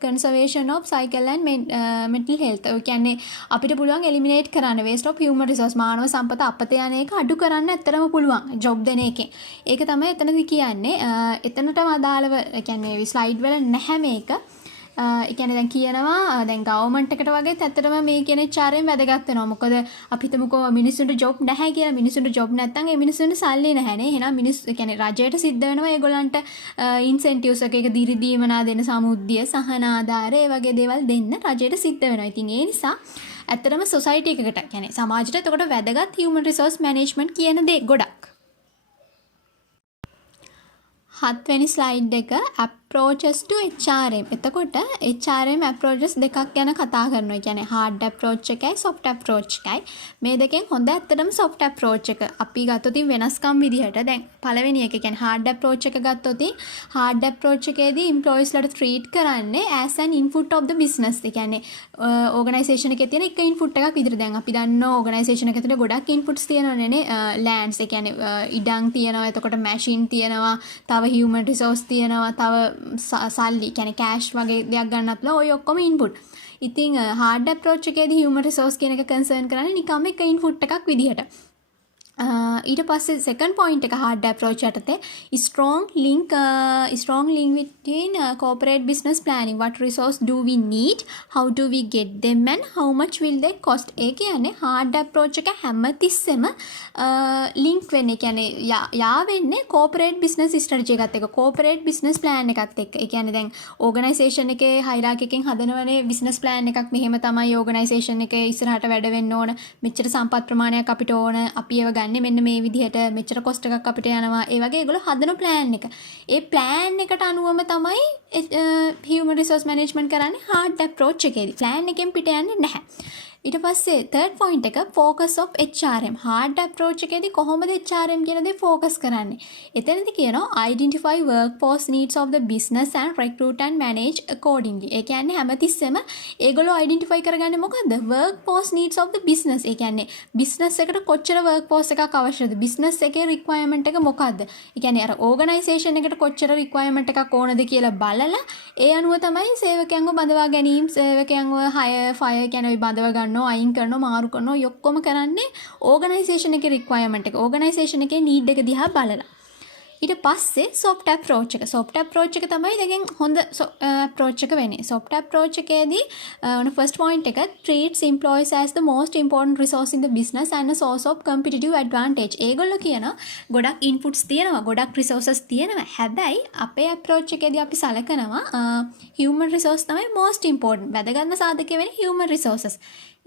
conservation of cycle and mental health. ඒ කියන්නේ අපිට පුළුවන් eliminate කරන්න waste of human resource මානව සම්පත අපත යන එක අඩු කරන්න ඇත්තටම පුළුවන් job දෙන එකෙන්. ඒක තමයි එතනදි කියන්නේ. එතනටම අදාළව කියන්නේ ස්ලයිඩ් වල නැහැ මේක. ඒ කියන්නේ දැන් කියනවා දැන් ගවර්න්මන්ට් එකට වගේ ඇත්තටම මේ කියන HRM වැදගත් වෙනවා. මොකද අපි හිතමුකෝ මිනිස්සුන්ට ජොබ් නැහැ කියලා. මිනිස්සුන්ට ජොබ් නැත්නම් ඒ මිනිස්සුන්ට සල්ලි නැහැනේ. එහෙනම් මිනිස්සු ඒ කියන්නේ රජයට සිද්ධ වෙනවා ඒගොල්ලන්ට ඉන්සෙන්ටිව්ස් එක දිරි දීමනා දෙන සමුද්දිය සහන ආධාර ඒ වගේ දේවල් දෙන්න රජයට සිද්ධ වෙනවා. ඉතින් ඒ නිසා ඇත්තටම සොසයිටි එකකට කියන්නේ සමාජයට එතකොට වැදගත් human resource management කියන දේ ගොඩක්. 7 වෙනි ස්ලයිඩ් එක approaches to HRM. එතකොට HRM approaches දෙකක් ගැන කතා කරනවා. ඒ කියන්නේ hard approach එකයි soft approach එකයි. මේ දෙකෙන් හොඳ ඇත්තටම soft approach එක. අපි ගත්තොත් වෙනස්කම් විදිහට දැන් පළවෙනි එක කියන්නේ hard approach එක ගත්තොත් hard approach එකේදී employees ලට treat කරන්නේ as an input of the business. ඒ කියන්නේ organisation එකේ තියෙන එක input එකක් විදිහට. දැන් අපි දන්නවා organisation එකේ තියෙන ගොඩක් inputs තියෙනවනේ lands. ඒ කියන්නේ ඉඩම් තියෙනවා, එතකොට machine තියෙනවා, තව human resource තියෙනවා, තව සල්ලි කියන්නේ කෑෂ් වගේ දෙයක් ගන්නත් ඔය ඔක්කොම ඉන්පුට්. ඉතින් hard approach එකේදී human resource කියන එක කන්සර්න් කරන්නේ නිකම්ම එක ඉන්පුට් එකක් විදිහට. ඊට පස්සේ second point එක hard approach යටතේ strong link between corporate business planning. What resource do we need, how do we get them and how much will they cost. ඒ කියන්නේ hard approach එක හැමතිස්සෙම link වෙන්නේ. කියන්නේ යා වෙන්නේ corporate business strategy එකත් එක්ක, corporate business plan එකත් එක්ක. ඒ කියන්නේ දැන් organisation එකේ hierarchy එකෙන් හදනවනේ business plan එකක්. මෙහෙම තමයි organisation එකේ ඉස්සරහට වැඩ වෙන්න ඕන, මෙච්චර සම්පත් ප්‍රමාණයක් අපිට ඕන, අපි ඒව මෙන්න මේ විදිහට මෙච්චර කොස්ට් එකක් අපිට යනවා. ඒ වගේ ඒගොල්ලෝ හදන plan එක. ඒ plan එකට අනුවම තමයි human resource management කරන්නේ hard approach එකේදී. plan එකෙන් පිට යන්නේ නැහැ. ඊට පස්සේ third point එක focus of HRM. hard approach එකේදී කොහොමද HRM කියන දේ focus කරන්නේ? එතනදී කියනවා identify workforce needs of the business and recruit and manage accordingly. ඒ කියන්නේ හැමතිස්සෙම ඒගොල්ලෝ identify කරගන්නේ මොකද්ද? workforce needs of the business. ඒ කියන්නේ business එකට කොච්චර workforce එකක් අවශ්‍යද? business එකේ requirement එක මොකද්ද? ඒ කියන්නේ අර organisation එකට කොච්චර requirement එකක් ඕනද කියලා බලලා ඒ අනුව තමයි සේවකයන්ව බඳවා ගැනීම, සේවකයන්ව hire fire කියන ඔය බඳව ගන්න අයින් කරනවා, මාරු කරනවා, ඔක්කොම කරන්නේ ඕගනයිසේෂන් එකේ රික්වයර්මන්ට් එක, ඕගනයිසේෂන් එකේ නීඩ් එක දිහා බලලා. ඊට පස්සේ soft approach එක. soft approach එක තමයි දෙකෙන් හොඳ approach එක වෙන්නේ. soft approach එකේදී first point එක treats employees as the most important resource in the business and a source of competitive advantage. ඒගොල්ලෝ කියනවා ගොඩක් inputs තියෙනවා, ගොඩක් resources තියෙනවා. හැබැයි අපේ approach එකේදී අපි සලකනවා human resource තමයි most important. වැදගත්ම සාධකය වෙන්නේ human resources.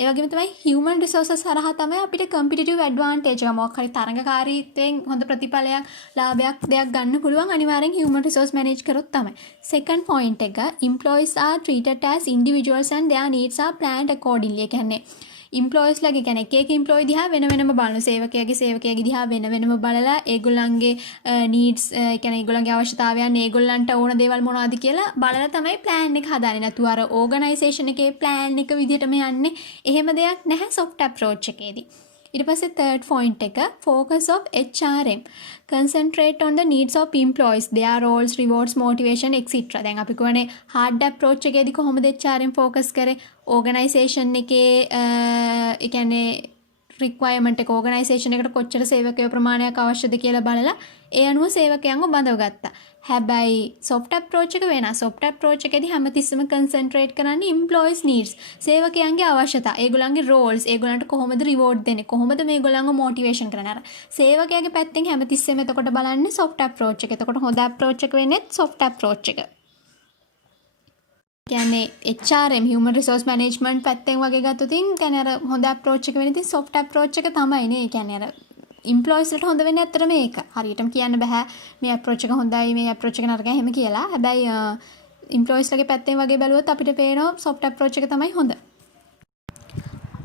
ඒ වගේම තමයි human resources හරහා තමයි අපිට competitive advantage එක මොකක් හරි තරඟකාරීත්වයෙන් හොඳ ප්‍රතිඵලයක්, ලාභයක් දෙයක් ගන්න පුළුවන් අනිවාර්යෙන් human resource manage කරොත් තමයි. second point එක employees are treated as individuals and their needs are planned accordingly. ඒ කියන්නේ employees ලගේ කියන්නේ එක employee දිහා වෙන වෙනම බලන, සේවකයාගේ දිහා වෙන වෙනම බලලා ඒගොල්ලන්ගේ needs ඒ කියන්නේ ඒගොල්ලන්ගේ අවශ්‍යතාවයන්, ඒගොල්ලන්ට ඕන දේවල් මොනවද කියලා බලලා තමයි plan එක හදාන්නේ. නැතු අර organisation එකේ plan එක විදිහටම යන්නේ. එහෙම දෙයක් නැහැ soft approach එකේදී. ඊට පස්සේ third point එක focus of HRM. concentrate on the needs of employees, their roles, rewards, motivation etc. දැන් අපි කියන්නේ hard approach එකේදී කොහොමද HRM focus කරේ? organisation එකේ ඒ කියන්නේ requirement එක, organisation එකට කොච්චර සේවකයෝ ප්‍රමාණයක් අවශ්‍යද කියලා බලලා ඒ අනුව සේවකයන්ව බඳව ගත්තා. හැබැයි soft approach එක වෙනස්. soft approach එකේදී හැමතිස්සෙම concentrate කරන්නේ employees needs, සේවකයන්ගේ අවශ්‍යතා, ඒගොල්ලන්ගේ roles, ඒගොල්ලන්ට කොහොමද reward දෙන්නේ, කොහොමද මේගොල්ලන්ව motivation කරන්නේ. අර සේවකයාගේ පැත්තෙන් හැමතිස්සෙම එතකොට බලන්නේ soft approach එක. එතකොට හොඳ approach එක වෙන්නේ soft approach එක. කියන්නේ HRM human resource management පැත්තෙන් වගේ ගත්තොත් කියන්නේ අර හොඳ approach එක වෙන්නේ soft approach එක තමයි නේ. ඒ කියන්නේ අර employees වලට හොඳ වෙන්නේ ඇත්තට මේක. හරියටම කියන්න බෑ මේ approach එක හොඳයි, මේ approach එක නරකයි එහෙම කියලා. හැබැයි employees ලගේ පැත්තෙන් වගේ බැලුවොත් අපිට පේනවා soft approach එක තමයි හොඳ.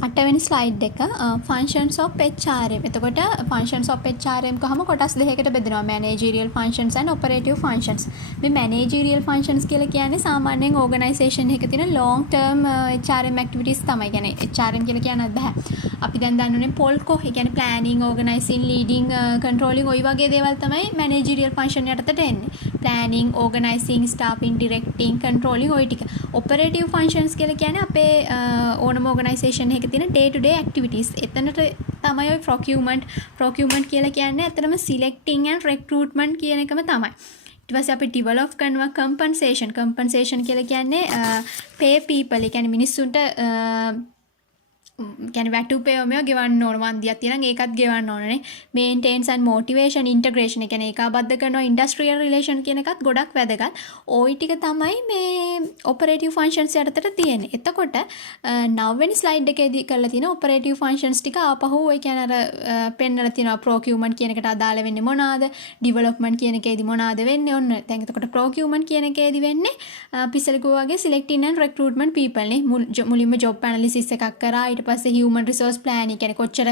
8 වෙනි ස්ලයිඩ් එක functions of HRM. එතකොට functions of HRM කවම කොටස් දෙකකට බෙදෙනවා. managerial functions and operative functions. මේ managerial functions කියලා කියන්නේ සාමාන්‍යයෙන් organisation එකක තියෙන long term HRM activities තමයි. කියන්නේ HRM කියලා කියන්නත් බෑ. අපි දැන් දන්නෝනේ polco, ඒ කියන්නේ planning, organizing, leading, controlling ඔය වගේ දේවල් තමයි managerial function යටතට එන්නේ. planning, organizing, staffing, directing, controlling ඔය ටික. operative functions කියලා කියන්නේ අපේ ඕනම organisation එකක තියෙන day to day activities. එතනට තමයි ඔය procurement කියලා කියන්නේ ඇත්තටම selecting and recruitment කියන එකම තමයි. ඊට පස්සේ අපි develop කරනවා compensation කියලා කියන්නේ pay people. ඒ කියන්නේ මිනිස්සුන්ට කියන්නේ වැටුපේමය ගෙවන්න ඕන වන්දියක් තියෙනවා ඒකත් ගෙවන්න ඕනනේ මේන්ටේන්ස් ඇන්ඩ් මොටිවේෂන් ඉන්ටග්‍රේෂන් ඒ කියන්නේ ඒකාබද්ධ කරනවා ඉන්ඩස්ට්‍රියල් රිලේෂන් කියන එකත් ගොඩක් වැදගත් ওই ටික තමයි මේ ඔපරේටිව් ෆන්ක්ෂන්ස් යටතට තියෙන්නේ එතකොට 9 වෙනි ස්ලයිඩ් එකේදී කරලා තියෙන ඔපරේටිව් ෆන්ක්ෂන්ස් ටික ආපහු ඒ කියන්නේ අර පෙන්නලා තියෙනවා ප්‍රොකියුමන්ට් කියන එකට අදාළ වෙන්නේ මොනවාද ඩිවලොප්මන්ට් කියන එකේදී මොනවාද වෙන්නේ ඔන්න දැන් එතකොට ප්‍රොකියුමන්ට් කියන එකේදී වෙන්නේ අපි ඉස්සෙල්ලා කිව්වා වගේ සිලෙක්ටින් ඇන්ඩ් රික්‍රූට්මන්ට් පීපල් නේ මුලින්ම ජොබ් ඇනලිසිස් එකක් කරා ඊට පස්සේ හියුමන් රිසෝස් ප්ලෑනින් කියන්නේ කොච්චර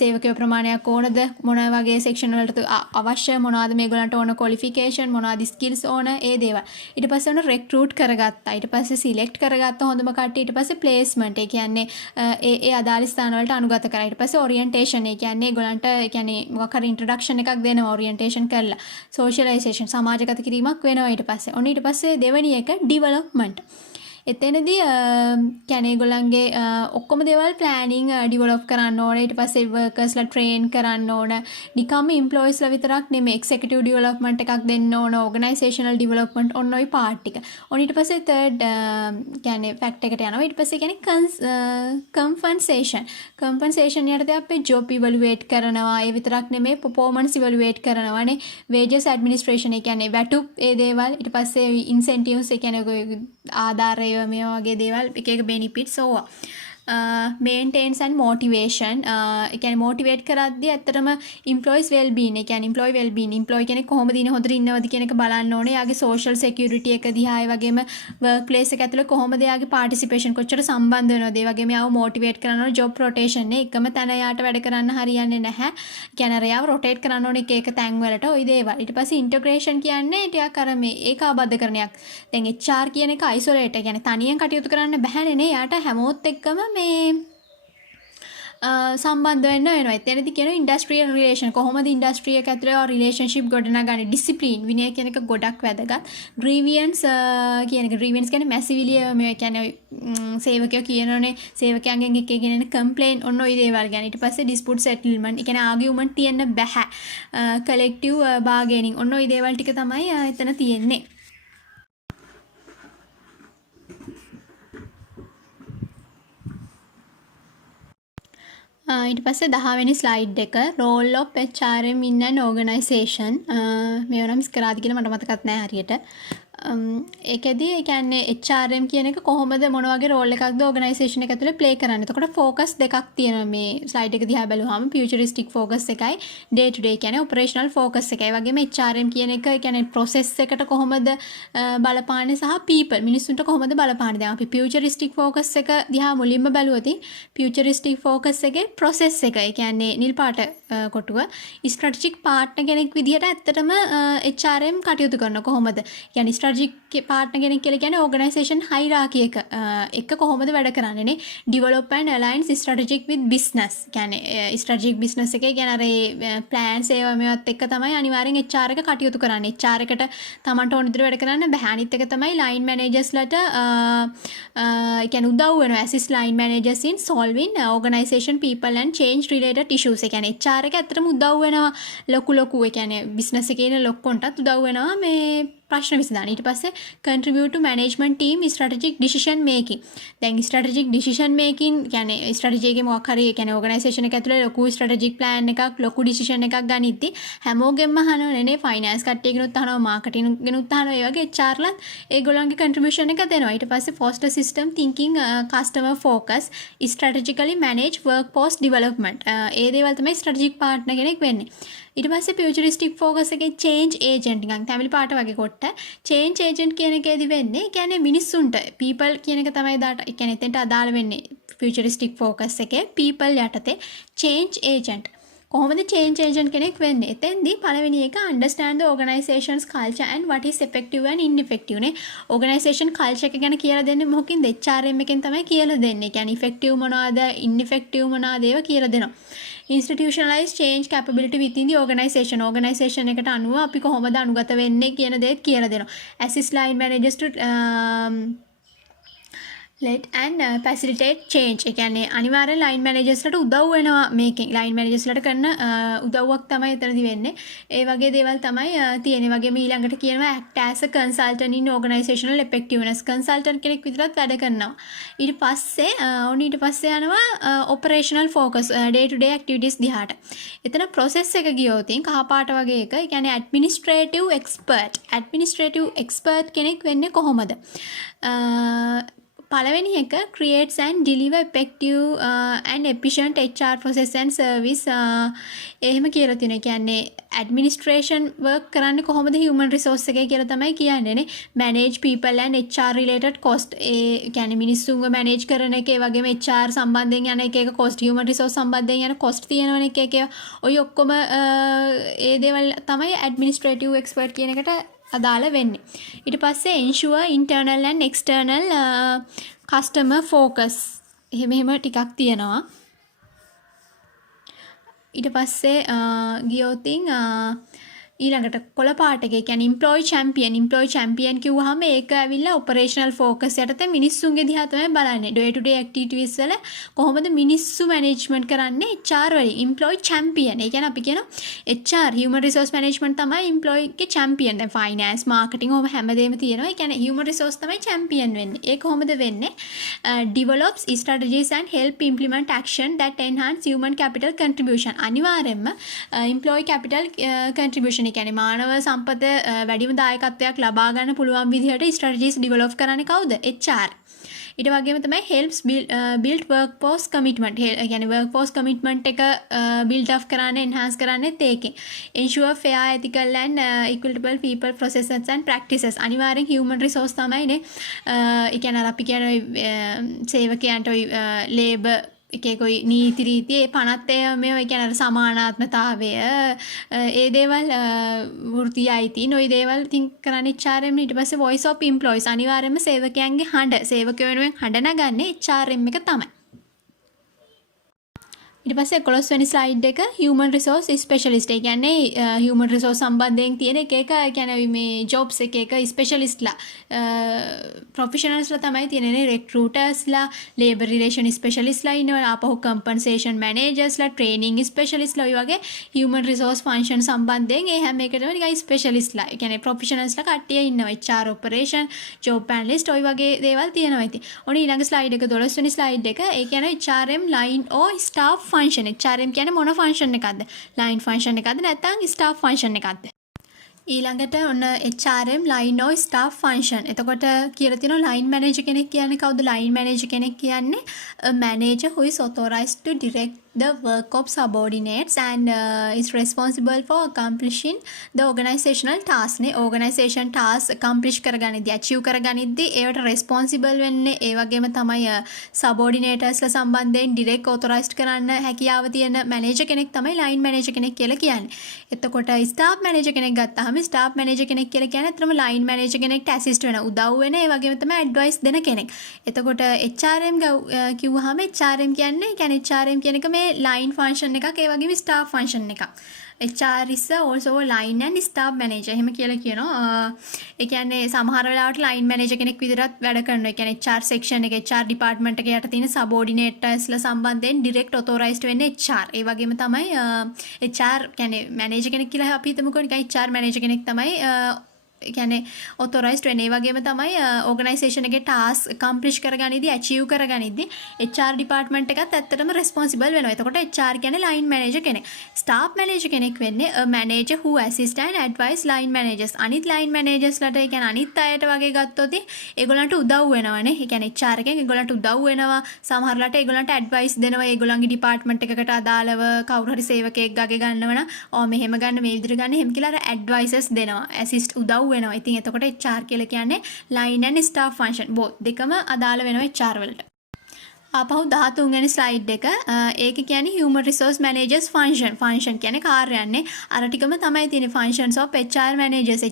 සේවකයෝ ප්‍රමාණයක් ඕනද මොන වගේ සෙක්ෂන් වලට අවශ්‍ය මොනවාද මේගොල්ලන්ට ඕන ක්වොලිෆිකේෂන් මොනවාද ස්කිල්ස් ඕන ඒ දේවල් ඊට පස්සේ ඔන්න රෙක්රූට් කරගත්තා ඊට පස්සේ සිලෙක්ට් කරගත්ත හොඳම කට්ටිය ඊට පස්සේ ප්ලේස්මන්ට් ඒ කියන්නේ ඒ අදාළ ස්ථාන වලට අනුගත කරා ඊට පස්සේ ඔරියන්ටේෂන් ඒ කියන්නේ ඒගොල්ලන්ට ඒ කියන්නේ මොකක් හරි ඉන්ට්‍රොඩක්ෂන් එකක් දෙනවා ඔරියන්ටේෂන් කරලා සෝෂියලයිසේෂන් සමාජගත කිරීමක් වෙනවා ඊට පස්සේ ඔන්න ඊට පස්සේ දෙවෙනි එක ඩිවලොප්මන්ට් එතනදී කියන්නේ ඒගොල්ලන්ගේ ඔක්කොම දේවල් ප්ලෑනින් ඩිවලොප් කරන්න ඕන ඊට පස්සේ වර්කර්ස්ලා ට්‍රේන් කරන්න ඕන නිකම්ම එම්ප්ලොයිස්ලා විතරක් නෙමෙයි එක්සිකියුටිව් ඩිවලොප්මන්ට් එකක් දෙන්න ඕන ඕගනයිසේෂනල් ඩිවලොප්මන්ට් ඔන්න ඔය පාර්ට් ටික. ඔන්න ඊට පස්සේ තර්ඩ් කියන්නේ ෆැක්ට් එකට යනවා ඊට පස්සේ කියන්නේ කම්පන්සේෂන් යටතේ අපි ජොබ් ඉවලුවේට් කරනවා ඒ විතරක් නෙමෙයි පර්ෆෝමන්ස් ඉවලුවේට් කරනවානේ වේජස් ඇඩ්මිනිස්ට්‍රේෂන් ඒ කියන්නේ වැටුප් ඒ දේවල් ඊට පස්සේ ඉන්සෙන්ටිව්ස් ඒ කියන්නේ ආධාරය මේ වගේ දේවල් එක එක බෙනිෆිට්ස් ඕවා මේන්ටේන්ස් ඇන්ඩ් මොටිවේෂන් ඒ කියන්නේ මොටිවේට් කරද්දී ඇත්තටම එම්ප්ලොයිස් වෙල් බීන් ඒ කියන්නේ එම්ප්ලොයි වෙල් බීන් එම්ප්ලොයි කෙනෙක් කොහොමද ඉන්නේ හොඳට ඉන්නවද කියන එක බලන්න ඕනේ යාගේ සෝෂල් සිකියුරිටි එක දිහා ඒ වගේම වර්ක් ප්ලේස් එක ඇතුලේ කොහොමද යාගේ පාටිසිපේෂන් කොච්චර සම්බන්ධ වෙනවද ඒ වගේම යාව මොටිවේට් කරන්න ඕනේ ජොබ් රොටේෂන් නේ එකම තැන යාට වැඩ කරන්න හරියන්නේ නැහැ කියන්නේ අර යාව රොටේට් කරන්න ඕනේ එක එක තැන් වලට ওই දේවල් ඊට පස්සේ ඉන්ටග්‍රේෂන් කියන්නේ ටිකක් අර මේ ඒකාබද්ධකරණයක් දැන් HR කියන එක අයිසොලේට් ඒ කියන්නේ තනියෙන් කටයුතු කරන්න බැහැනේ නේ යාට හැමෝත් එක්කම මේ සම්බන්ධ වෙන්න වෙනවා. එතනදී කියන ඉන්ඩස්ට්‍රියල් රිලේෂන් කොහොමද ඉන්ඩස්ට්‍රි එක ඇතුලේ රිලේෂන්ෂිප් ගොඩනගන්නේ ඩිසිප්ලින් විනය කියන එක ගොඩක් වැදගත්. ග්‍රීවියන්ස් කියන එක ග්‍රීවියන්ස් කියන්නේ මැසිවිලිය මේ කියන්නේ සේවකයෝ කියනෝනේ සේවකයන්ගෙන් එකගෙන එන කම්ප්ලේන් ඔන්න ඔය දේවල් ගැන. ඊට පස්සේ ඩිස්පියුට් සෙටල්මන්ට් ඒ කියන්නේ ආගියුමන්ට් තියන්න බෑ. කලෙක්ටිව් බාගේනින් ඔන්න ඔය දේවල් ටික තමයි එතන තියෙන්නේ. ඊට පස්සේ 10 වෙනි ස්ලයිඩ් එක roll of HRM in an organization මේව නම් ඉස්කරාදි කියලා මට මතකත් නැහැ හරියට. ඒකෙදී ඒ කියන්නේ HRM කියන එක කොහොමද මොන වගේ රෝල් එකක්ද ඕගනයිසේෂන් එක ඇතුලේ ප්ලේ කරන්නේ. එතකොට ફોකස් දෙකක් තියෙනවා මේ ස්ලයිඩ් එක දිහා බැලුවාම ෆියුචරිස්ටික් ෆෝකස් එකයි ඩේ ටු ඩේ කියන්නේ ඔපරේෂනල් ෆෝකස් එකයි. වගේම HRM කියන එක කියන්නේ ප්‍රොසෙස් එකට කොහොමද බලපාන්නේ සහ people මිනිස්සුන්ට කොහොමද බලපාන්නේ. දැන් අපි ෆියුචරිස්ටික් ෆෝකස් එක දිහා මුලින්ම බැලුවොත් ෆියුචරිස්ටික් ෆෝකස් එකේ ප්‍රොසෙස් එක ඒ කියන්නේ නිල් පාට කොටුව ස්ට්‍රැටජික් පාර්ට්නර් කෙනෙක් විදිහට ඇත්තටම HRM කටයුතු කරන කොහොමද? කියන්නේ ස්ට්‍රැටජික් පාර්ට්නර් කෙනෙක් කියලා කියන්නේ ඕගනයිසේෂන් හයිරාකි එක කොහොමද වැඩ කරන්නේ නේ ඩෙවලොප් ඇන්ඩ් අලයින්ස් ස්ට්‍රැටජික් විත් බිස්නස් කියන්නේ ස්ට්‍රැටජික් බිස්නස් එකේ කියන්නේ අර ප්ලෑන්ස් ඒවා මේවත් එක්ක තමයි අනිවාර්යෙන් HR එක කටයුතු කරන්නේ HR එකට Tamanට ඕන විදිහට වැඩ කරන්න බෑ අනිත් එක තමයි ලයින් මැනේජර්ස්ලට කියන්නේ උදව් වෙනවා assist line managers in solving organization people and change related issues ඒ කියන්නේ HR එක ඇත්තටම උදව් වෙනවා ලොකු ඒ කියන්නේ බිස්නස් එකේ ඉන්න ලොක්කොන්ටත් උදව් වෙනවා මේ ප්‍රශ්න විසඳන්න. ඊට පස්සේ contribute to management team strategic decision making. දැන් strategic decision making කියන්නේ strategy එකේ මොකක් හරි කියන්නේ organisation එක ඇතුලේ ලොකු strategic plan එකක් ලොකු decision එකක් ගනිද්දි හැමෝගෙම අහනවා නේ finance කට්ටියගෙනුත් අහනවා marketing ගෙනුත් අහනවා ඒ වගේ HR ලත් ඒගොල්ලන්ගේ contribution එක දෙනවා. ඊට පස්සේ foster system thinking customer focus strategically manage workforce development. ඒ දේවල් තමයි strategic partner කෙනෙක් වෙන්නේ. ඊට පස්සේ ෆියුචරිස්ටික් ෆෝකස් එකේ චේන්ජ් ඒජන්ට් නිකන් තමිල් පාට වගේ කොට චේන්ජ් ඒජන්ට් කියන එකේදී වෙන්නේ කියන්නේ මිනිස්සුන්ට people කියන එක තමයි දාට ඒ කියන්නේ එතෙන්ට අදාළ වෙන්නේ ෆියුචරිස්ටික් ෆෝකස් එකේ people යටතේ චේන්ජ් ඒජන්ට් කොහොමද චේන්ජ් ඒජන්ට් කෙනෙක් වෙන්නේ එතෙන්දී පළවෙනි එක understand the organization's culture and what is effective and ineffective නේ organization culture එක ගැන කියලා දෙන්නේ මොකකින්ද HRM එකෙන් තමයි කියලා දෙන්නේ කියන්නේ effective මොනවාද ineffective මොනවාද ඒවා කියලා දෙනවා institutionalized change capability within the organization එකට අනුව අපි කොහොමද අනුගත වෙන්නේ කියන දේත් කියලා දෙනවා assist line managers to let and facilitate change. ඒ කියන්නේ අනිවාර්යෙන් line managers ලට උදව් වෙනවා මේකෙන්. line managers ලට කරන උදව්වක් තමයි එතනදි වෙන්නේ. ඒ වගේ දේවල් තමයි තියෙන්නේ. වගේම ඊළඟට කියනවා act as a consultant in organizational effectiveness. consultant කෙනෙක් විදිහට වැඩ කරනවා. ඊට පස්සේ ඊට පස්සේ යනවා operational focus day to day activities දිහාට. එතන process එක ගියොත් කහපාට වගේ එක. ඒ කියන්නේ administrative expert. administrative expert කෙනෙක් වෙන්නේ කොහොමද? පළවෙනි එක creates and deliver effective and efficient HR process and service එහෙම කියලා තියෙනවා. කියන්නේ administration work කරන්නේ කොහොමද human resource එකේ කියලා තමයි කියන්නේ නේ. manage people and HR related cost. ඒ කියන්නේ මිනිස්සුන්ව manage කරන එක, ඒ වගේම HR සම්බන්ධයෙන් යන එක cost, human resource සම්බන්ධයෙන් යන cost තියෙනවනේ එක එක. ඔය ඔක්කොම ඒ දේවල් තමයි administrative expert කියන එකට අදාළ වෙන්නේ. ඊට පස්සේ ensure internal and external customer focus. එහෙම ටිකක් තියෙනවා. ඊට පස්සේ ගියොතින් ඊළඟට කොළ පාට එක කියන්නේ employee champion කිව්වහම ඒක ඇවිල්ලා operational focus යටතේ මිනිස්සුන්ගේ දිහා තමයි බලන්නේ. day to day activities වල කොහොමද මිනිස්සු management කරන්නේ HR වලින්. employee champion. ඒ කියන්නේ අපි කියනවා HR human resource management තමයි employee ගේ champion. දැන් finance marketing ඔහොම හැමදේම තියෙනවා. ඒ කියන්නේ human resource තමයි champion වෙන්නේ. ඒ කොහොමද වෙන්නේ? develops strategies and help implement action that enhance human capital contribution. අනිවාර්යයෙන්ම employee capital contribution කියන්නේ මානව සම්පත වැඩිම දායකත්වයක් ලබා ගන්න පුළුවන් විදිහට ස්ට්‍රැටජිස් ඩෙවලොප් කරන්නේ කවුද? HR. ඊට වගේම තමයි helps build workforce commitment. ඒ කියන්නේ workforce commitment එක build up කරන්නේ enhance කරන්නේත් ඒකෙන්. ensure fair ethical and equitable people processes and practices. අනිවාර්යෙන් human resource තමයිනේ. ඒ කියන්නේ අපි කියන සේවකයන්ට labor එකේ કોઈ නීති රීති 50 මේවා කියන්නේ සමානාත්මතාවය ඒ දේවල් වෘත්තීය අයිතීන් ওই දේවල් තින් කරන්නේ HRM. ඊට පස්සේ voice of employees අනිවාර්යයෙන්ම සේවකයන්ගේ හඬ සේවකයෝ වෙනුවෙන් හඬ නගන්නේ HRM එක තමයි. ඊට පස්සේ 11 වෙනි ස්ලයිඩ් එක human resource specialist. ඒ කියන්නේ human resource සම්බන්ධයෙන් තියෙන එක කියන්නේ මේ jobs එක specialistලා professionalsලා තමයි තියෙන්නේ. recruitersලා, labor relation specialistලා ඉන්නවා. ආපහු compensation managersලා, training specialistලා ඔය වගේ human resource function සම්බන්ධයෙන් ඒ හැම එකටම නිකන් specialistලා. ඒ කියන්නේ professionalsලා කට්ටිය ඉන්නවා. HR operation, job analyst ඔය වගේ දේවල් තියෙනවා ඉතින්. ඔන්න ඊළඟ ස්ලයිඩ් එක 12 වෙනි ස්ලයිඩ් එක. ඒ කියන්නේ HRM line or staff function. HRM කියන්නේ මොන function එකක්ද? line function එකක්ද නැත්නම් staff function එකක්ද? ඊළඟට ඔන්න HRM line or staff function. එතකොට කියලා තියෙනවා line manager කෙනෙක් කියන්නේ කවුද? line manager කෙනෙක් කියන්නේ a manager who is authorized to direct the work of subordinates and is responsible for accomplishing the organizational task. නේ organization task accomplish කරගනිද්දී achieve කරගනිද්දී ඒවට responsible වෙන්නේ ඒ වගේම තමයි subordinatesලා සම්බන්ධයෙන් direct authorized කරන්න හැකියාව තියෙන manager කෙනෙක් තමයි line manager කෙනෙක් කියලා කියන්නේ. එතකොට staff manager කෙනෙක් ගත්තාම staff manager කෙනෙක් කියලා කියන්නේ අතරම line manager කෙනෙක්ට assist වෙන උදව් වෙන ඒ වගේම තමයි advice දෙන කෙනෙක්. එතකොට HRM කිව්වහම HRM කියන්නේ HRM කියන එක මේ line function එකක් ඒ වගේම staff function එකක්. HR is also line and staff manager එහෙම කියලා කියනවා. ඒ කියන්නේ සමහර වෙලාවට line manager කෙනෙක් විදිහට වැඩ කරනවා. ඒ කියන්නේ HR section එක HR department එක යට තියෙන subordinatesලා සම්බන්ධයෙන් direct authorized වෙන්නේ HR. ඒ වගේම තමයි HR කියන්නේ manager කෙනෙක් කියලා අපි හිතමුකෝ නිකන් HR manager කෙනෙක් තමයි කියන්නේ authorized වෙන්නේ. ඒ වගේම තමයි organization එකේ task accomplish කරගනිද්දී achieve කරගනිද්දී HR department එකත් ඇත්තටම responsible වෙනවා. එතකොට HR කියන්නේ line manager කෙනෙක්. staff manager කෙනෙක් වෙන්නේ a manager who assist and advise line managers. අනිත් line managers ලට ඒ කියන්නේ අනිත් අයට වගේ ගත්තොත් ඒගොල්ලන්ට උදව් වෙනවානේ. ඒ කියන්නේ HR එකෙන් ඒගොල්ලන්ට උදව් වෙනවා. සමහරලාට ඒගොල්ලන්ට advice දෙනවා. ඒගොල්ලන්ගේ department එකකට අදාළව කවුරු හරි සේවකයෙක් ගගේ ගන්නව නම් මෙහෙම ගන්න මේ විදිහට ගන්න එහෙම කියලා අර advices දෙනවා. assist උදව් වෙනවා. ඉතින් එතකොට HR කියලා කියන්නේ line and staff function both දෙකම අදාළ වෙනවා HR වලට. ආපහු 13 වෙනි ස්ලයිඩ් එක ඒක කියන්නේ human resource managers function කියන්නේ කාර්යයන්නේ අර ටිකම තමයි තියෙන්නේ functions of HR managers